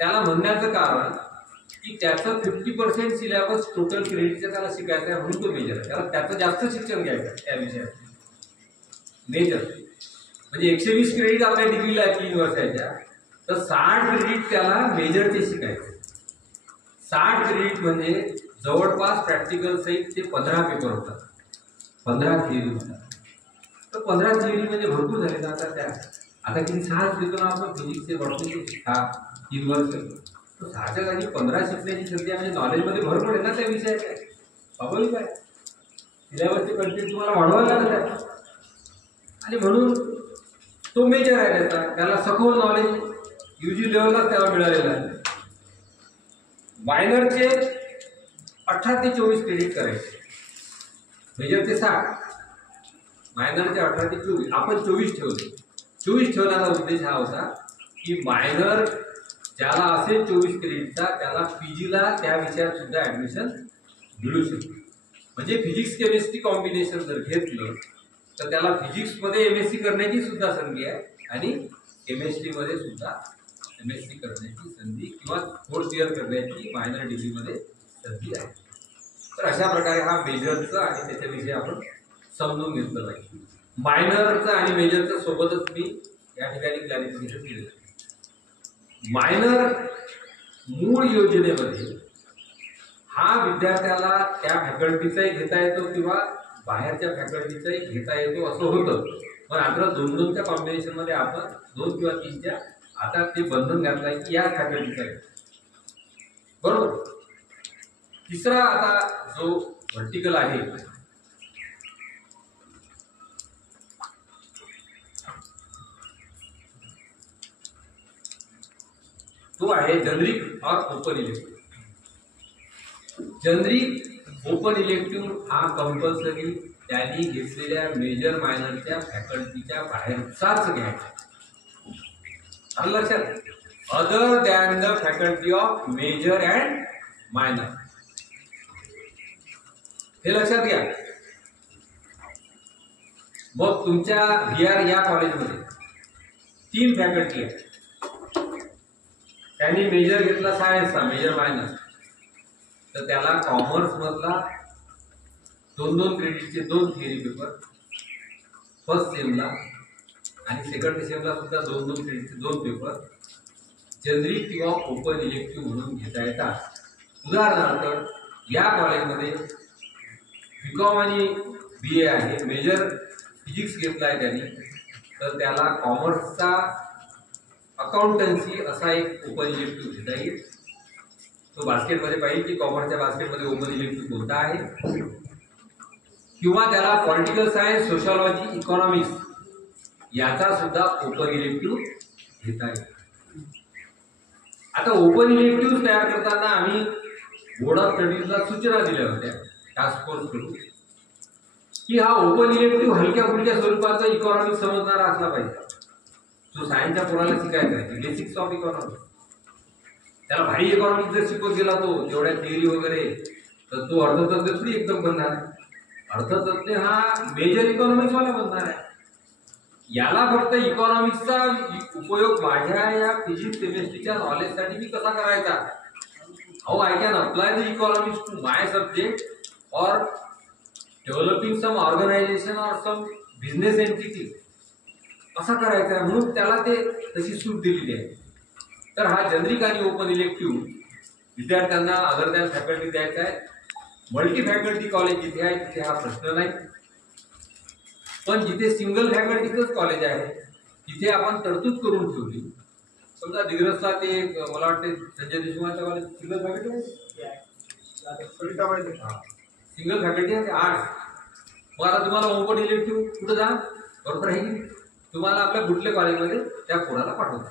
त्याला म्हणण्याचं कारण की त्याचं 50% सिलेबस टोटल क्रेडिटचं त्याला शिकायचं आहे म्हणून तो मेजर आहे. त्याला त्याचं जास्त शिक्षण घ्यायचं आहे त्या विषयात. मेजर म्हणजे 120 क्रेडिट आपल्या डिग्रीला आहे 3 वर्षाच्या तर 60 क्रेडिट त्याला मेजरचे शिकायचे. 60 क्रेडिट म्हणजे जवळपास प्रॅक्टिकल सहित ते 15 पेपर होतात, 15 थिअरी होतात. तर 15 थिअरी म्हणजे भरपूर झाले ना. आता किती 6 शिकतो ना आपण फिजिक्सचे बॉटनीचे 3 वर्ष. तर 6च्या जागी 15 शिकण्याची संधी म्हणजे नॉलेजमध्ये भर पडेल ना त्या विषयाच्या. स्वाभाविक आहे सिलेबसचे कंटेंट तुम्हाला वाढवायला लागत आहे आणि म्हणून तो मेजर आहे त्याला सखोल नॉलेज युजी लेवललाच त्याला मिळालेलं आहे. मायनरचे 18 ते 24 क्रेडिट करायचे, मेजरचे 60, मायनरचे 18 ते 24. आपण 24 ठेवले. 24 ठेवण्याचा उद्देश हा होता की मायनर ज्याला असेल 24 क्रेडिटचा त्याला पीजीला त्या विषयात सुद्धा ऍडमिशन मिळू शकते. म्हणजे फिजिक्स केमिस्ट्री कॉम्बिनेशन जर घेतलं तर त्याला फिजिक्समध्ये एमएससी करण्याची सुद्धा संधी आहे आणि केमिस्ट्रीमध्ये सुद्धा एमएससी करण्याची संधी किंवा कोर्स इयर करण्याची मायनर डिग्रीमध्ये संधी आहे. तर अशा प्रकारे हा मेजरचा आणि त्याच्याविषयी आपण समजून घेतलं पाहिजे. मायनरचं आणि मेजरचं सोबतच मी या ठिकाणी क्लॅरिफिकेशन केलं. मायनर मूळ योजनेमध्ये हा विद्यार्थ्याला त्या फॅकल्टीचाही घेता येतो किंवा बाहेरच्या फॅकल्टीचाही घेता येतो असं होतं. पण आता 2-2च्या कॉम्बिनेशनमध्ये आपण 2 किंवा 3च्या आता ते बंधन घातलं आहे की या फॅकल्टीचा आहे. बरोबर. तिसरा आता जो व्हर्टिकल आहे तो आहे जनरिक और open elective. Generic open elective हा कंपल्सरी त्यांनी घेतलेल्या मेजर मायनरच्या फॅकल्टीच्या बाहेरचाच घ्यायचा. आलं लक्षात. Other than the faculty of major and minor. हे लक्षात घ्या. मग तुमच्या VR या कॉलेजमध्ये 3 फॅकल्टी आहेत. त्यांनी मेजर घेतला सायन्सचा मेजर मायनर तर त्याला कॉमर्स मधला 2-2 क्रेडिटचे 2 थिअरी पेपर फर्स्ट सेमला आणि सेकंड सेमला सुद्धा 2-2 क्रेडिटचे 2 पेपर जनरिक किंवा ओपन इलेक्टिव्ह म्हणून घेता येतात. उदाहरणार्थ या कॉलेजमध्ये बीकॉम आणि BA आहे. मेजर फिजिक्स घेतला आहे त्यांनी तर त्याला कॉमर्सचा अकाउंटन्सी असा एक ओपन इलेक्टिव्ह घेता येईल. तो बास्केटमध्ये पाहिजे की कॉमर्सच्या बास्केटमध्ये ओपन इलेक्टिव्ह कोणता आहे किंवा त्याला पॉलिटिकल सायन्स, सोशॉलॉजी, इकॉनॉमिक्स याचा सुद्धा ओपन इलेक्टिव्ह घेता येईल. आता ओपन इलेक्टिव्ह तयार करताना आम्ही बोर्ड ऑफ स्टडीजला सूचना दिल्या होत्या टास्क फोर्स कडून की हा ओपन इलेक्टिव्ह हलक्या फुलक्या स्वरूपाचा इकॉनॉमिक्स समजणारा असला पाहिजे. जो सायन्सच्या पोराला शिकायचा आहे बेसिक्स ऑफ इकॉनॉमिक्स. त्याला भारी इकॉनॉमिक्स जर शिकवत गेला तो तेवढ्या थिअरी वगैरे तर तो अर्थतज्ञ थोडी एकदम बनणार आहे. अर्थतज्ञ हा मेजर इकॉनॉमिक्स वाला बनणार आहे. याला फक्त इकॉनॉमिक्सचा उपयोग माझ्या या फिजिक्स केमिस्ट्रीच्या नॉलेजसाठी मी कसा करायचा. How I can apply the economics to my subject और डेव्हलपिंग सम ऑर्गनायझेशन और सम बिझनेस एंटिटी असा करायचा आहे म्हणून त्याला ते तशी सूट दिलेली आहे. तर हा जनरिक आणि ओपन इलेक्टिव्ह विद्यार्थ्यांना अदर दॅन फॅकल्टी द्यायचा आहे. मल्टी फॅकल्टी कॉलेज जिथे आहे तिथे हा प्रश्न नाही. पण जिथे सिंगल फॅकल्टीचंच कॉलेज आहे तिथे आपण तरतूद करून ठेवली. समजा दिग्रसला ते मला वाटते संजय देशमुखांच्या कॉलेज सिंगल फॅकल्टी आहे. सिंगल फॅकल्टी आहे 8. मग आता तुम्हाला ओपन इलेक्टिव्ह कुठं जा बरोबर आहे की तुम्हाला आपल्या कुठल्या कॉलेजमध्ये त्या पोराला पाठवतात.